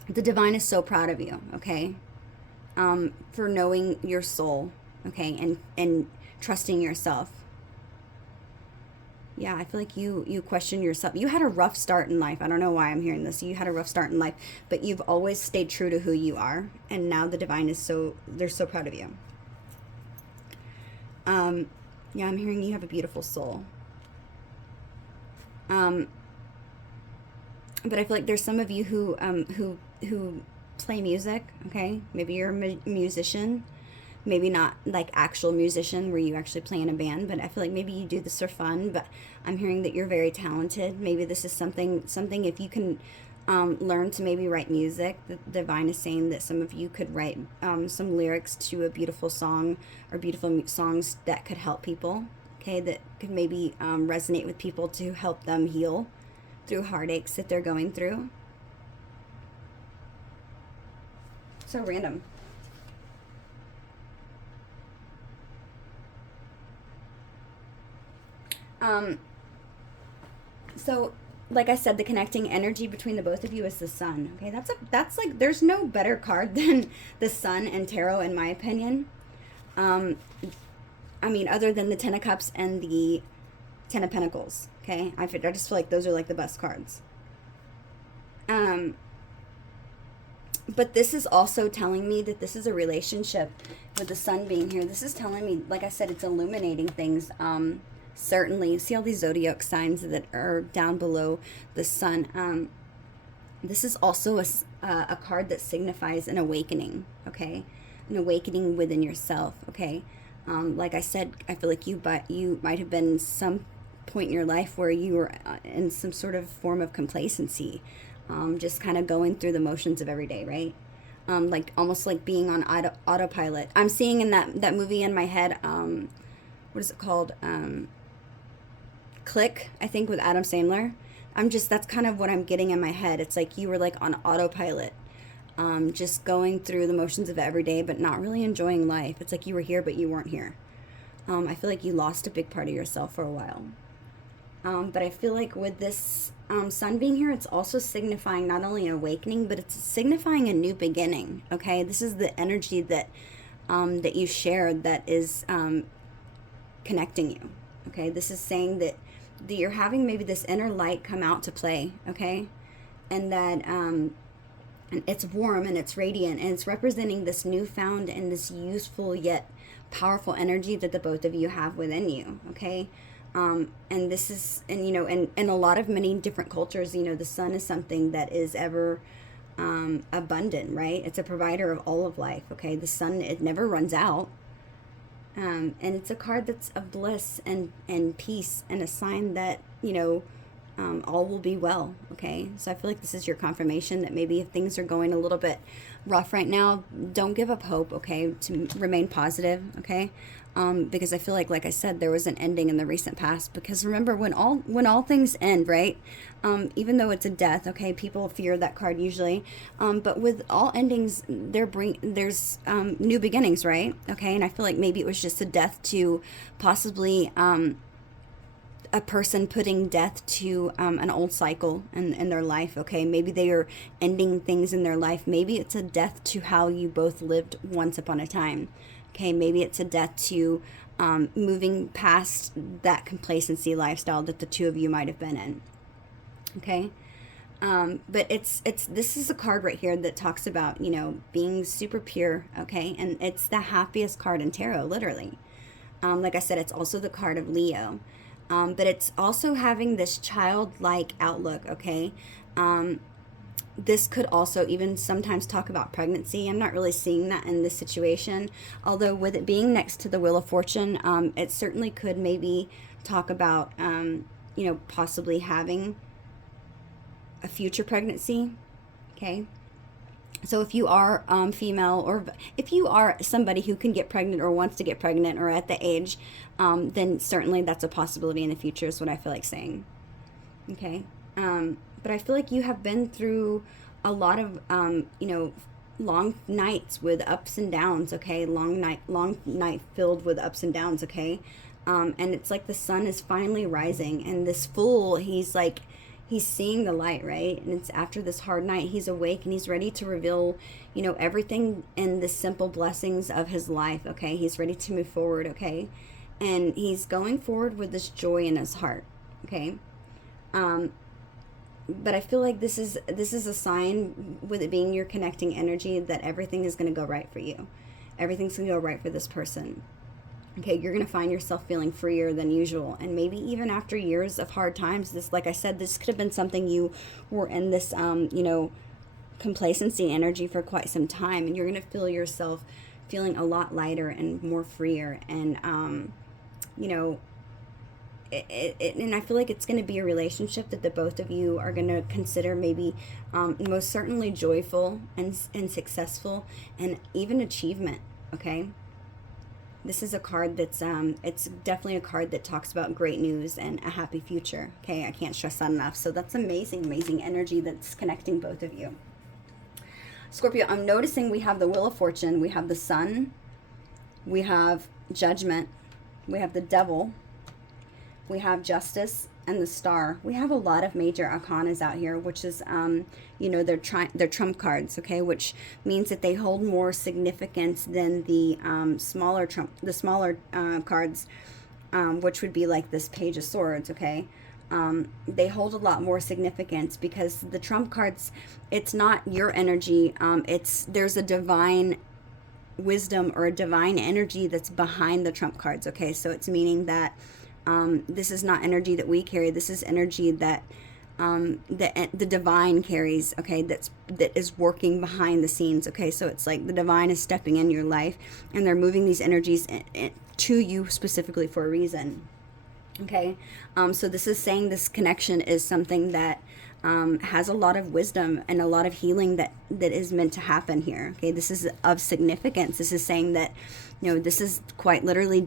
the divine is so proud of you, okay, for knowing your soul, okay, and trusting yourself. Yeah, I feel like you question yourself. You had a rough start in life. I don't know why I'm hearing this. You had a rough start in life, but you've always stayed true to who you are, and now the divine is they're so proud of you. Yeah, I'm hearing you have a beautiful soul. But I feel like there's some of you who play music, okay? Maybe you're a musician. Maybe not like actual musician where you actually play in a band, but I feel like maybe you do this for fun, but I'm hearing that you're very talented. Maybe this is something if you can learn to maybe write music. The divine is saying that some of you could write some lyrics to a beautiful song or beautiful songs that could help people, okay, that could maybe resonate with people to help them heal through heartaches that they're going through. So random. So like I said, the connecting energy between the both of you is the sun. Okay, that's like, there's no better card than the sun and tarot, in my opinion. I mean, other than the Ten of Cups and the Ten of Pentacles. Okay, I just feel like those are like the best cards. But this is also telling me that this is a relationship with the sun being here. This is telling me, like I said, it's illuminating things. Certainly, see all these zodiac signs that are down below the sun. This is also a card that signifies an awakening, okay? An awakening within yourself, okay? Like I said, I feel like you might have been some point in your life where you were in some sort of form of complacency, just kind of going through the motions of every day, right? Like almost like being on autopilot. I'm seeing in that movie in my head, what is it called? Click, I think, with Adam Sandler. That's kind of what I'm getting in my head. It's like you were like on autopilot, just going through the motions of every day, but not really enjoying life. It's like you were here, but you weren't here. I feel like you lost a big part of yourself for a while. But I feel like with this sun being here, it's also signifying not only an awakening, but it's signifying a new beginning, okay? This is the energy that you shared that is connecting you, okay? This is saying that you're having maybe this inner light come out to play, okay? And that and it's warm and it's radiant and it's representing this newfound and this useful yet powerful energy that the both of you have within you, okay? And this is, and you know, in a lot of many different cultures, you know, the sun is something that is ever abundant, right? It's a provider of all of life, okay? The sun, it never runs out. And it's a card that's of bliss and peace, and a sign that, you know, all will be well, okay? So I feel like this is your confirmation that maybe if things are going a little bit rough right now, don't give up hope, okay? To remain positive, okay? Because I feel like I said, there was an ending in the recent past. Because remember, when all things end, right? Even though it's a death, okay, people fear that card usually. But with all endings, there's new beginnings, right? Okay, and I feel like maybe it was just a death to possibly a person putting death to an old cycle in their life, okay? Maybe they are ending things in their life. Maybe it's a death to how you both lived once upon a time. Okay, maybe it's a death to moving past that complacency lifestyle that the two of you might have been in. Okay, but it's this is a card right here that talks about, you know, being super pure. Okay, and it's the happiest card in tarot, literally. Like I said, it's also the card of Leo, but it's also having this childlike outlook. Okay. This could also even sometimes talk about pregnancy. I'm not really seeing that in this situation. Although with it being next to the Wheel of Fortune, it certainly could maybe talk about, you know, possibly having a future pregnancy. Okay. So if you are female, or if you are somebody who can get pregnant or wants to get pregnant or at the age, then certainly that's a possibility in the future is what I feel like saying. Okay. But I feel like you have been through a lot of, long nights with ups and downs. Okay. Long night filled with ups and downs. Okay. And it's like the sun is finally rising, and this fool, he's seeing the light, right? And it's after this hard night, he's awake and he's ready to reveal, everything in the simple blessings of his life. Okay. He's ready to move forward. Okay. And he's going forward with this joy in his heart. Okay. But I feel like this is a sign, with it being your connecting energy, that everything is going to go right for you. Everything's going to go right for this person. Okay, you're going to find yourself feeling freer than usual. And maybe even after years of hard times, this, like I said, this could have been something you were in this, complacency energy for quite some time. And you're going to feel yourself feeling a lot lighter and more freer. And, and I feel like it's going to be a relationship that the both of you are going to consider maybe most certainly joyful and successful, and even achievement. Okay. This is a card that's, it's definitely a card that talks about great news and a happy future. Okay, I can't stress that enough. So that's amazing, amazing energy that's connecting both of you. Scorpio, I'm noticing we have the Wheel of Fortune, we have the Sun, we have Judgment, we have the Devil, we have Justice, and the Star. We have a lot of major arcanas out here, which is, they're trump cards, okay, which means that they hold more significance than the smaller cards, which would be like this Page of Swords, okay. They hold a lot more significance because the trump cards, it's not your energy, there's a divine wisdom or a divine energy that's behind the trump cards, okay. So it's meaning that this is not energy that we carry. This is energy that the divine carries, okay, that is working behind the scenes, okay. So it's like the divine is stepping in your life, and they're moving these energies to you specifically for a reason, okay. So this is saying this connection is something that has a lot of wisdom and a lot of healing that is meant to happen here, okay. This is of significance. This is saying that, this is quite literally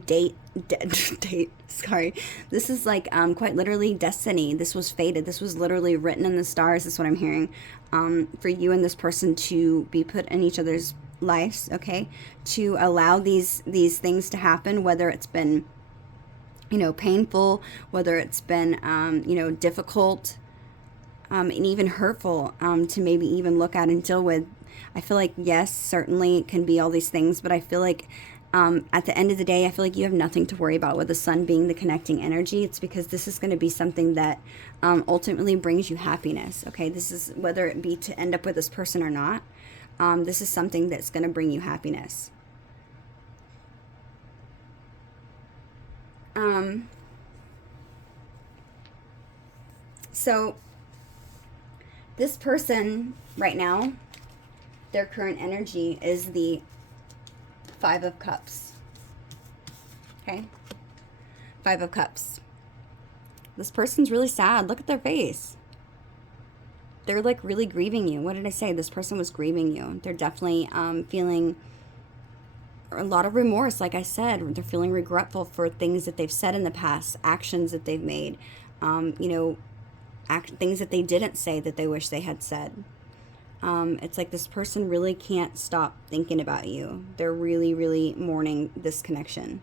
this is like quite literally destiny. This was fated. This was literally written in the stars. Is what I'm hearing, for you and this person to be put in each other's lives, okay, to allow these things to happen, whether it's been, painful, whether it's been, difficult, and even hurtful, to maybe even look at and deal with. I feel like, yes, certainly it can be all these things, but I feel like at the end of the day, I feel like you have nothing to worry about with the sun being the connecting energy. It's because this is going to be something that ultimately brings you happiness, okay? This is, whether it be to end up with this person or not, this is something that's going to bring you happiness. So this person right now, their current energy is the Five of Cups. Okay? Five of Cups. This person's really sad. Look at their face. They're like really grieving you. What did I say? This person was grieving you. They're definitely feeling a lot of remorse, like I said. They're feeling regretful for things that they've said in the past, actions that they've made, things that they didn't say that they wish they had said. It's like this person really can't stop thinking about you. They're really, really mourning this connection.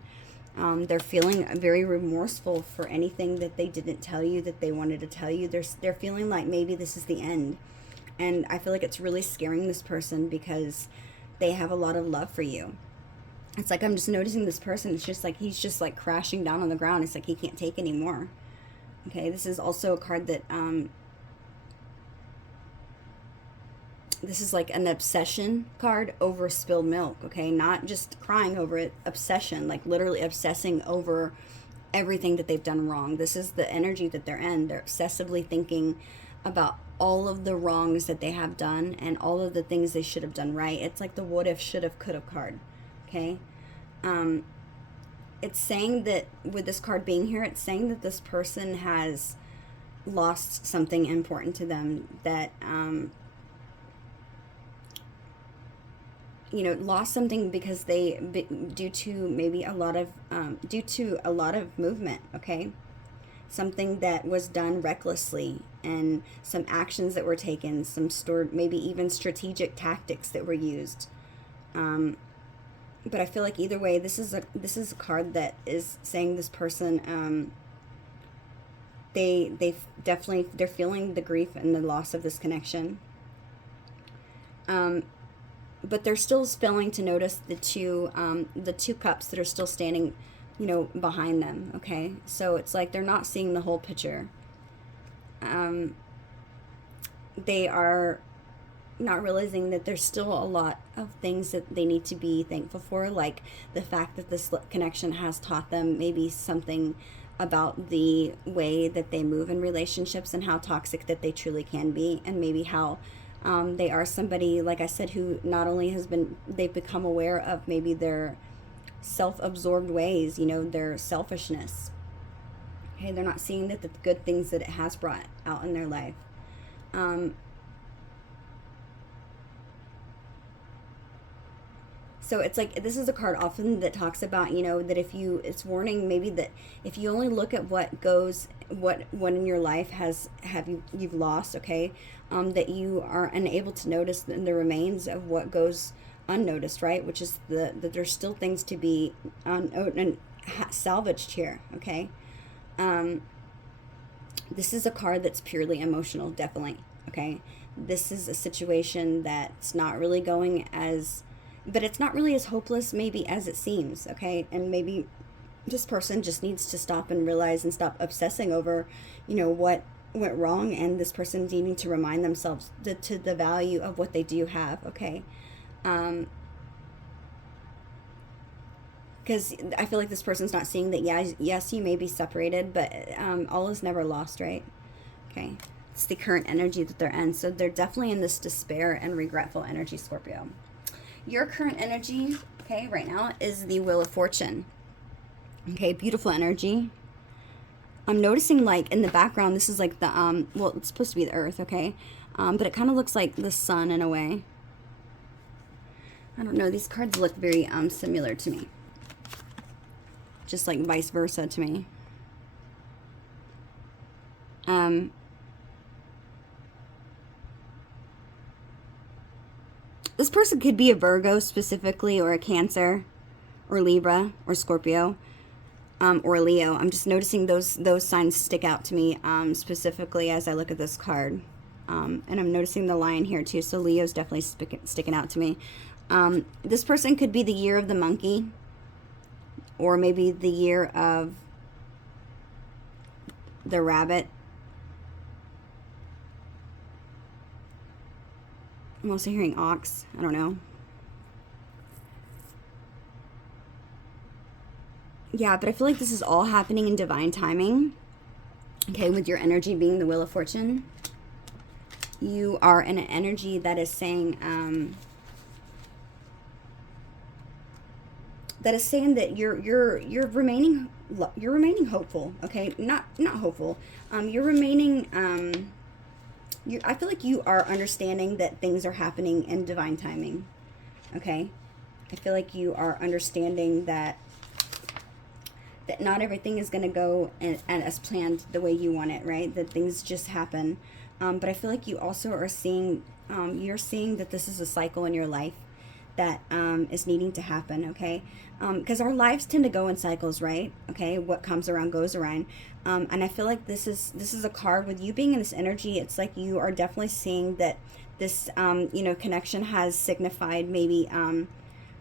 They're feeling very remorseful for anything that they didn't tell you that they wanted to tell you. They're feeling like maybe this is the end. And I feel like it's really scaring this person because they have a lot of love for you. It's like I'm just noticing this person. It's just like he's just like crashing down on the ground. It's like he can't take anymore. Okay, this is also a card that this is like an obsession card over spilled milk, okay? Not just crying over it, obsession, like literally obsessing over everything that they've done wrong. This is the energy that they're in. They're obsessively thinking about all of the wrongs that they have done and all of the things they should have done right. It's like the what if, should have, could have card, okay? It's saying that with this card being here, it's saying that this person has lost something important to them, that lost something because due to maybe a lot of movement, okay? Something that was done recklessly, and some actions that were taken, maybe even strategic tactics that were used. But I feel like either way, this is a card that is saying this person, they're feeling the grief and the loss of this connection. But they're still failing to notice the two cups that are still standing, behind them. Okay, so it's like they're not seeing the whole picture. They are not realizing that there's still a lot of things that they need to be thankful for, like the fact that this connection has taught them maybe something about the way that they move in relationships and how toxic that they truly can be, and maybe how they are somebody, like I said, who not only they've become aware of maybe their self-absorbed ways, their selfishness. Okay, they're not seeing that the good things that it has brought out in their life. So it's like, this is a card often that talks about, that it's warning maybe that if you only look at what in your life you've lost, okay, that you are unable to notice the remains of what goes unnoticed, right? Which is that there's still things to be salvaged here, okay? This is a card that's purely emotional, definitely, okay? This is a situation that's not really but it's not really as hopeless maybe as it seems, okay? And maybe this person just needs to stop and realize and stop obsessing over, what went wrong, and this person needing to remind themselves to the value of what they do have, okay? Because I feel like this person's not seeing that, yes, you may be separated, but all is never lost, right? Okay, it's the current energy that they're in. So they're definitely in this despair and regretful energy, Scorpio. Your current energy, okay, right now is the Wheel of Fortune. Okay, beautiful energy. I'm noticing, like, in the background, this is like the, well, it's supposed to be the Earth, okay? But it kind of looks like the sun in a way. I don't know, these cards look very similar to me. Just like vice versa to me. This person could be a Virgo specifically, or a Cancer, or Libra, or Scorpio, or Leo. I'm just noticing those signs stick out to me specifically as I look at this card. And I'm noticing the lion here too, so Leo's definitely sticking out to me. This person could be the year of the monkey, or maybe the year of the rabbit. I'm also hearing ox. I don't know. Yeah, but I feel like this is all happening in divine timing. Okay, with your energy being the Wheel of Fortune. You are in an energy that is saying, that you're remaining hopeful. Okay, not hopeful. You're remaining. I feel like you are understanding that things are happening in divine timing. Okay, I feel like you are understanding that not everything is going to go and as planned the way you want it, right? That things just happen. But I feel like you also are seeing, you're seeing that this is a cycle in your life that is needing to happen, okay? Because our lives tend to go in cycles, right? Okay, what comes around goes around. And I feel like this is a card with you being in this energy. It's like you are definitely seeing that this, connection has signified maybe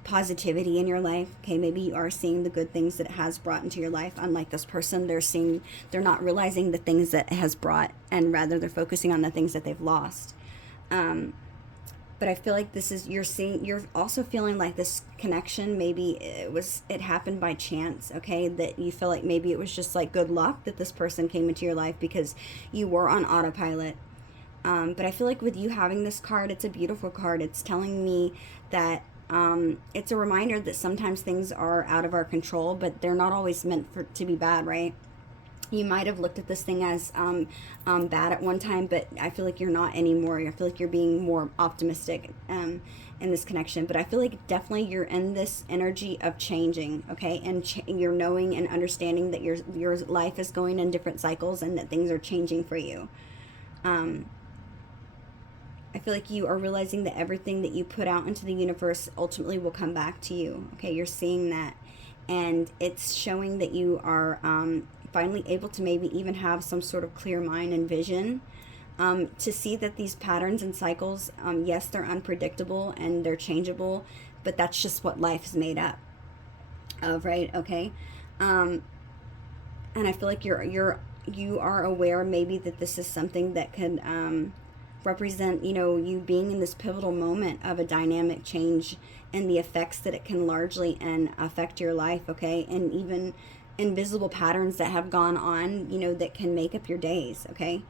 positivity in your life. Okay, maybe you are seeing the good things that it has brought into your life. Unlike this person, they're not realizing the things that it has brought, and rather they're focusing on the things that they've lost. But I feel like you're also feeling like this connection, maybe it happened by chance, okay? That you feel like maybe it was just like good luck that this person came into your life because you were on autopilot. But I feel like with you having this card, it's a beautiful card. It's telling me that it's a reminder that sometimes things are out of our control, but they're not always meant to be bad, right? You might have looked at this thing as bad at one time, but I feel like you're not anymore. I feel like you're being more optimistic in this connection. But I feel like definitely you're in this energy of changing, okay? And you're knowing and understanding that your life is going in different cycles and that things are changing for you. I feel like you are realizing that everything that you put out into the universe ultimately will come back to you, okay? You're seeing that. And it's showing that you are finally able to maybe even have some sort of clear mind and vision to see that these patterns and cycles, yes, they're unpredictable and they're changeable, but that's just what life is made up of, right? Okay. And I feel like you are aware maybe that this is something that could represent, you know, you being in this pivotal moment of a dynamic change and the effects that it can largely and affect your life, okay? And even invisible patterns that have gone on, you know, that can make up your days, okay?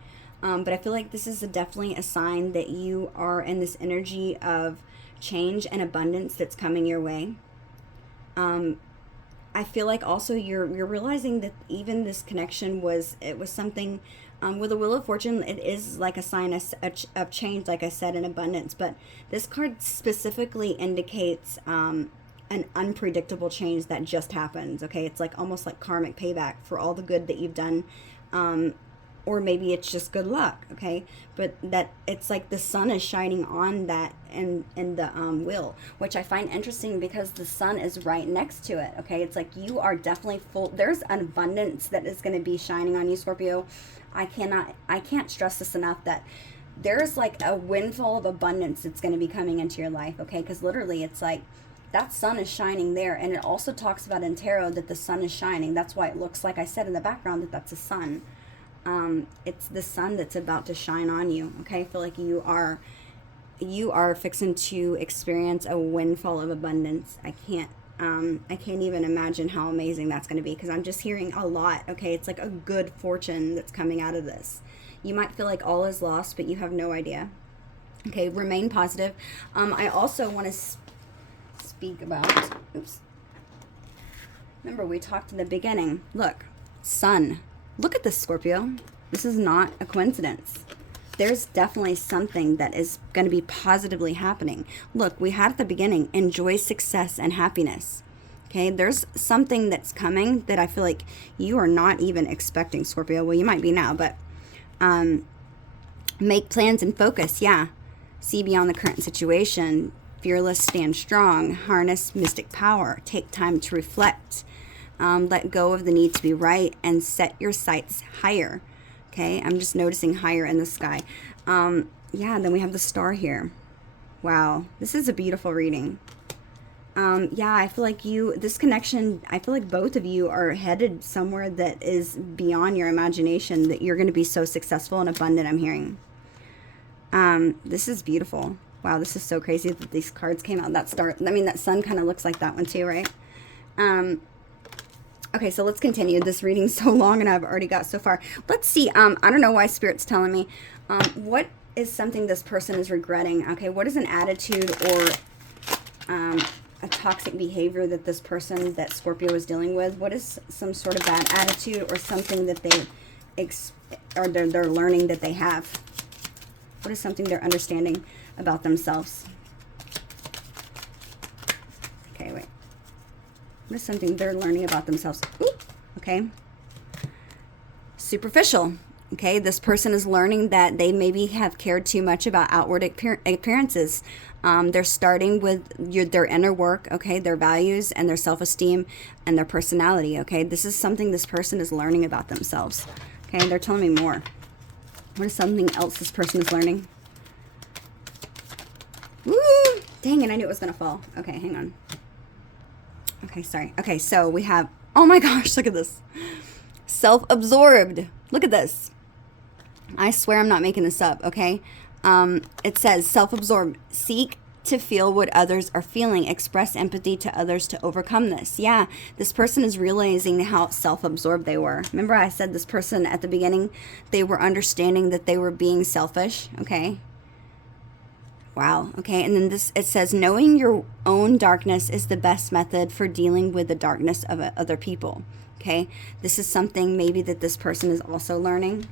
But I feel like this is definitely a sign that you are in this energy of change and abundance that's coming your way. I feel like also you're realizing that even this connection was something with the Wheel of Fortune. It is like a sign of change, like I said, in abundance. But this card specifically indicates an unpredictable change that just happens, okay? It's like almost like karmic payback for all the good that you've done, or maybe it's just good luck, okay? But that it's like the sun is shining on that in the wheel, which I find interesting because the sun is right next to it, okay? It's like you are definitely full. There's an abundance that is going to be shining on you, Scorpio. I can't stress this enough that there's like a windfall of abundance that's going to be coming into your life, okay? Because literally it's like that sun is shining there. And it also talks about in tarot that the sun is shining. That's why it looks like I said in the background that that's a sun. It's the sun that's about to shine on you, okay? I feel like you are fixing to experience a windfall of abundance. I can't even imagine how amazing that's going to be, because I'm just hearing a lot, okay? It's like a good fortune that's coming out of this. You might feel like all is lost, but you have no idea. Okay, remain positive. I also want to speak about, remember we talked in the beginning. Look, sun. Look at this, Scorpio. This is not a coincidence. There's definitely something that is going to be positively happening. Look, we had at the beginning, enjoy success and happiness. Okay, there's something that's coming that I feel like you are not even expecting, Scorpio. Well, you might be now, but make plans and focus. Yeah, see beyond the current situation. Fearless, stand strong. Harness mystic power. Take time to reflect. Let go of the need to be right and set your sights higher. Okay, I'm just noticing higher in the sky. Yeah, and then we have the star here. Wow, this is a beautiful reading. Yeah, I feel like this connection, I feel like both of you are headed somewhere that is beyond your imagination, that you're going to be so successful and abundant, I'm hearing. This is beautiful. Wow, this is so crazy that these cards came out. That sun kind of looks like that one too, right? Okay, so let's continue. This reading's so long and I've already got so far. Let's see. I don't know why Spirit's telling me. What is something this person is regretting? Okay, what is an attitude or a toxic behavior that this person, that Scorpio, is dealing with? What is some sort of bad attitude or something that they're learning that they have? What is something they're understanding about themselves? Okay, wait. What is something they're learning about themselves? Ooh, okay. Superficial. Okay, this person is learning that they maybe have cared too much about outward appearances. They're starting with their inner work, okay, their values and their self-esteem and their personality, okay? This is something this person is learning about themselves, okay? They're telling me more. What is something else this person is learning? Woo! Dang it, I knew it was going to fall. Okay, hang on. Okay, sorry. Okay, so we have, oh my gosh, look at this. Self-absorbed. Look at this. I swear I'm not making this up, okay? It says self-absorbed. Seek to feel what others are feeling. Express empathy to others to overcome this. Yeah, this person is realizing how self-absorbed they were. Remember I said this person at the beginning, they were understanding that they were being selfish, okay? Wow, okay, and then it says, knowing your own darkness is the best method for dealing with the darkness of other people. Okay, this is something maybe that this person is also learning.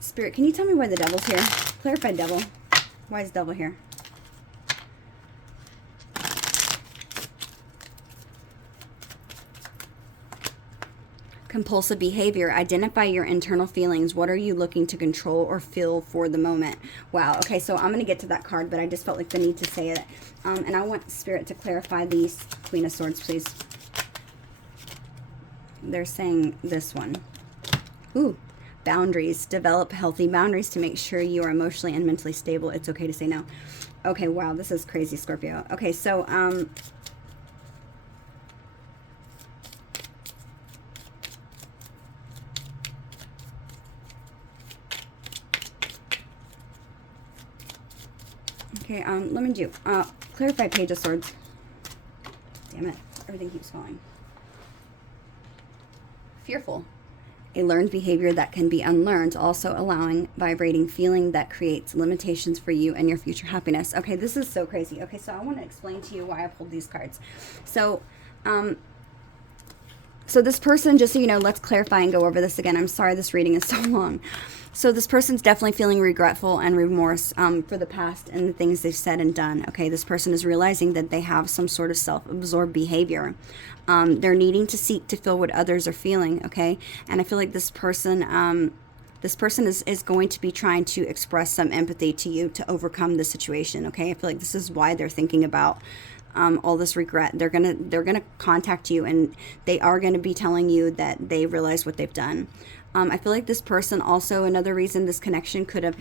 Spirit, can you tell me why the devil's here? Clarify devil. Why is devil here? Compulsive behavior. Identify your internal feelings. What are you looking to control or feel for the moment? Wow. Okay, so I'm going to get to that card, but I just felt like the need to say it. And I want Spirit to clarify these. Queen of Swords, please. They're saying this one. Ooh. Boundaries. Develop healthy boundaries to make sure you are emotionally and mentally stable. It's okay to say no. Okay, wow. This is crazy, Scorpio. Okay, so, okay, let me do, clarify Page of Swords. Damn it. Everything keeps falling. Fearful. A learned behavior that can be unlearned, also allowing vibrating feeling that creates limitations for you and your future happiness. Okay, this is so crazy. Okay, so I want to explain to you why I pulled these cards. So, so this person, just so you know, let's clarify and go over this again. I'm sorry this reading is so long. So this person's definitely feeling regretful and remorse for the past and the things they've said and done. Okay, this person is realizing that they have some sort of self-absorbed behavior. They're needing to seek to feel what others are feeling. Okay, and I feel like this person is going to be trying to express some empathy to you to overcome the situation. Okay, I feel like this is why they're thinking about all this regret. They're gonna contact you, and they are gonna be telling you that they realize what they've done. I feel like this person also, another reason this connection could have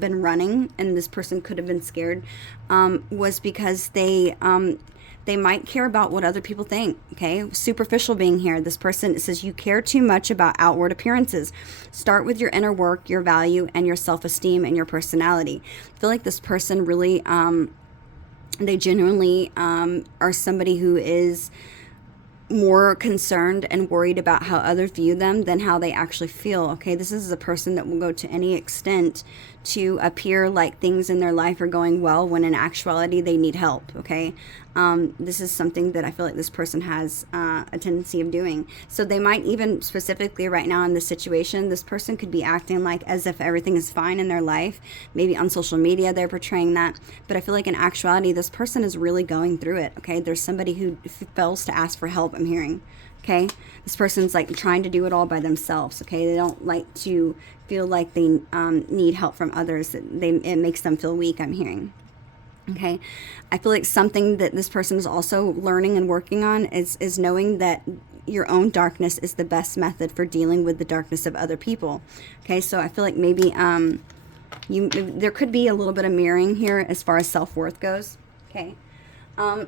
been running and this person could have been scared was because they might care about what other people think. Okay, superficial being here. This person says you care too much about outward appearances. Start with your inner work, your value, and your self-esteem and your personality. I feel like this person really, they genuinely are somebody who is more concerned and worried about how others view them than how they actually feel. Okay, this is a person that will go to any extent to appear like things in their life are going well when in actuality they need help. Okay, this is something that I feel like this person has a tendency of doing. So they might even specifically right now in this situation, this person could be acting like as if everything is fine in their life. Maybe on social media they're portraying that, but I feel like in actuality this person is really going through it. Okay, there's somebody who fails to ask for help, I'm hearing. Okay, this person's like trying to do it all by themselves. Okay, they don't like to feel like they need help from others. It makes them feel weak, I'm hearing. Okay, I feel like something that this person is also learning and working on is knowing that your own darkness is the best method for dealing with the darkness of other people. Okay, so I feel like maybe there could be a little bit of mirroring here as far as self-worth goes. Okay,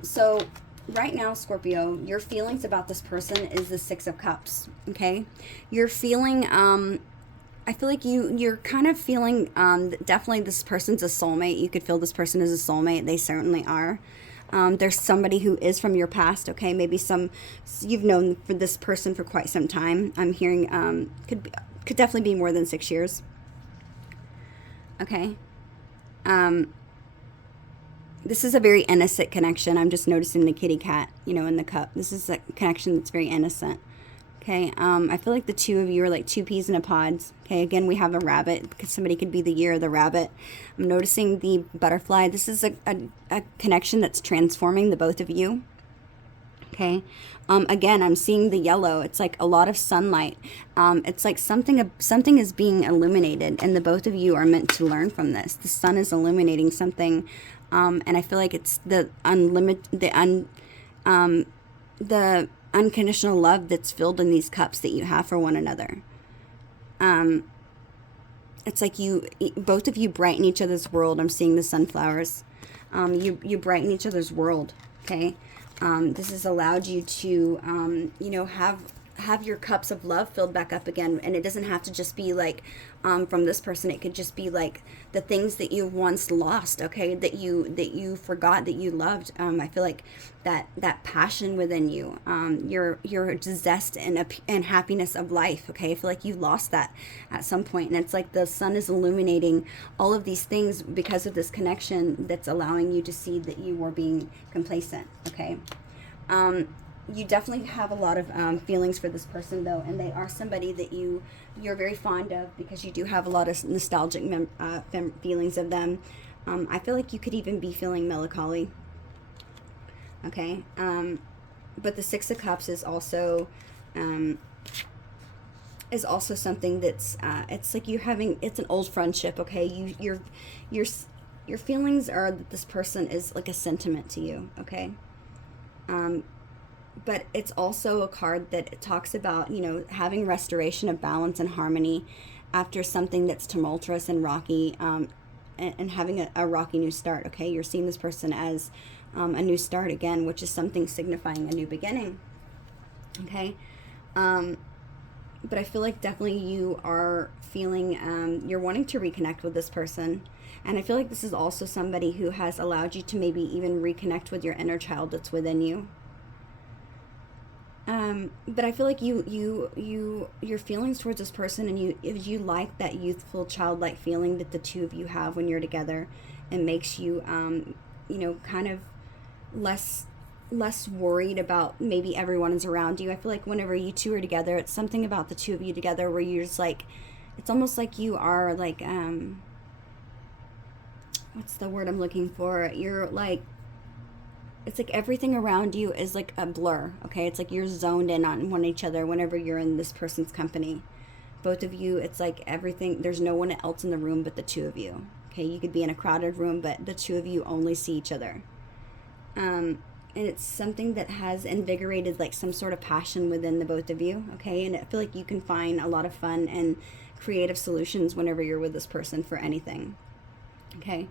so right now, Scorpio, your feelings about this person is the Six of Cups. Okay, you're feeling I feel like you're kind of feeling definitely this person's a soulmate. You could feel this person is a soulmate. They certainly are. There's somebody who is from your past. Okay, maybe you've known for this person for quite some time. I'm hearing could definitely be more than 6 years. Okay. This is a very innocent connection. I'm just noticing the kitty cat, in the cup. This is a connection that's very innocent. Okay, I feel like the two of you are like two peas in a pod. Okay, again, we have a rabbit because somebody could be the year of the rabbit. I'm noticing the butterfly. This is a connection that's transforming the both of you. Okay, again, I'm seeing the yellow. It's like a lot of sunlight. It's like something is being illuminated, and the both of you are meant to learn from this. The sun is illuminating something, and I feel like it's the unconditional love that's filled in these cups that you have for one another. It's like both of you brighten each other's world. I'm seeing the sunflowers. You brighten each other's world. Okay. This has allowed you to, have your cups of love filled back up again. And it doesn't have to just be like from this person. It could just be like the things that you once lost, okay, that you forgot that you loved. I feel like that passion within you, your zest and happiness of life, okay, I feel like you lost that at some point. And it's like the sun is illuminating all of these things because of this connection that's allowing you to see that you were being complacent, okay. You definitely have a lot of feelings for this person, though, and they are somebody that you're very fond of because you do have a lot of nostalgic feelings of them. I feel like you could even be feeling melancholy. Okay, but the Six of Cups is also something that's it's like it's an old friendship. Okay, your feelings are that this person is like a sentiment to you. Okay. But it's also a card that talks about, having restoration of balance and harmony after something that's tumultuous and rocky, and having a rocky new start. Okay, you're seeing this person as a new start again, which is something signifying a new beginning. Okay, but I feel like definitely you are feeling you're wanting to reconnect with this person. And I feel like this is also somebody who has allowed you to maybe even reconnect with your inner child that's within you. But I feel like your feelings towards this person, and you like that youthful childlike feeling that the two of you have when you're together. It makes you kind of less worried about maybe everyone is around you. I feel like whenever you two are together, it's something about the two of you together where you're just like, it's almost like you are like what's the word I'm looking for? You're like, it's like everything around you is like a blur. Okay, it's like you're zoned in on one each other whenever you're in this person's company. Both of you, it's like everything, there's no one else in the room but the two of you. Okay, you could be in a crowded room, but the two of you only see each other. And it's something that has invigorated like some sort of passion within the both of you. Okay, and I feel like you can find a lot of fun and creative solutions whenever you're with this person for anything. Okay.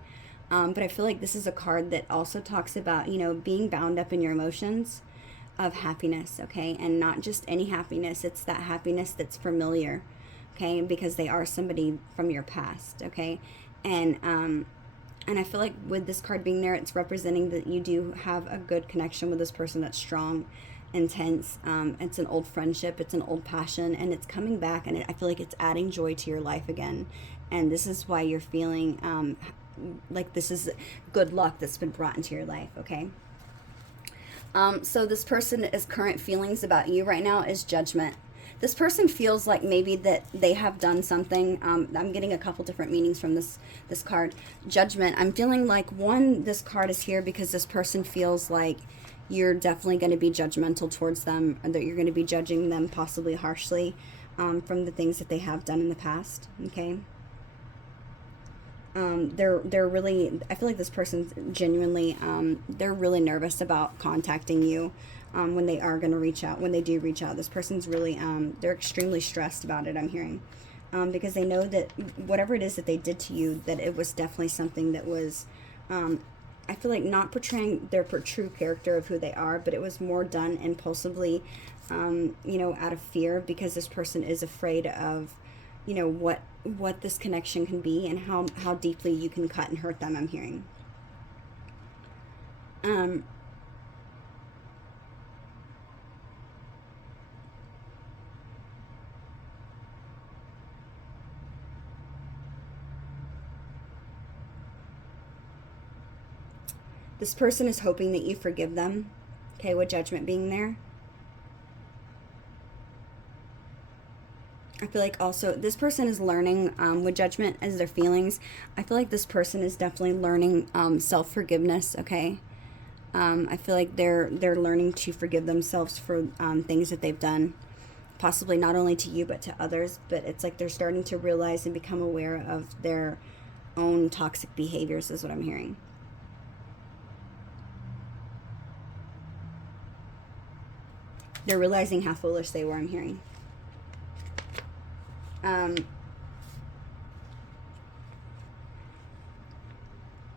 But I feel like this is a card that also talks about, being bound up in your emotions of happiness, okay? And not just any happiness. It's that happiness that's familiar, okay? Because they are somebody from your past, okay? And I feel like with this card being there, it's representing that you do have a good connection with this person that's strong, intense. It's an old friendship. It's an old passion. And it's coming back. And I feel like it's adding joy to your life again. And this is why you're feeling like this is good luck that's been brought into your life, okay? So this person's current feelings about you right now is judgment. This person feels like maybe that they have done something. I'm getting a couple different meanings from this card. Judgment. I'm feeling like, one, this card is here because this person feels like you're definitely going to be judgmental towards them, or that you're going to be judging them possibly harshly from the things that they have done in the past, okay? They're really, I feel like this person's genuinely, they're really nervous about contacting you when they are going to reach out. When they do reach out, this person's really, they're extremely stressed about it, I'm hearing, because they know that whatever it is that they did to you, that it was definitely something that was, I feel like not portraying their true character of who they are, but it was more done impulsively, out of fear, because this person is afraid of, what this connection can be and how deeply you can cut and hurt them, I'm hearing. This person is hoping that you forgive them, okay, with judgment being there. I feel like also this person is learning with judgment as their feelings. I feel like this person is definitely learning self-forgiveness, okay? I feel like they're learning to forgive themselves for things that they've done, possibly not only to you but to others. But it's like they're starting to realize and become aware of their own toxic behaviors, is what I'm hearing. They're realizing how foolish they were, I'm hearing.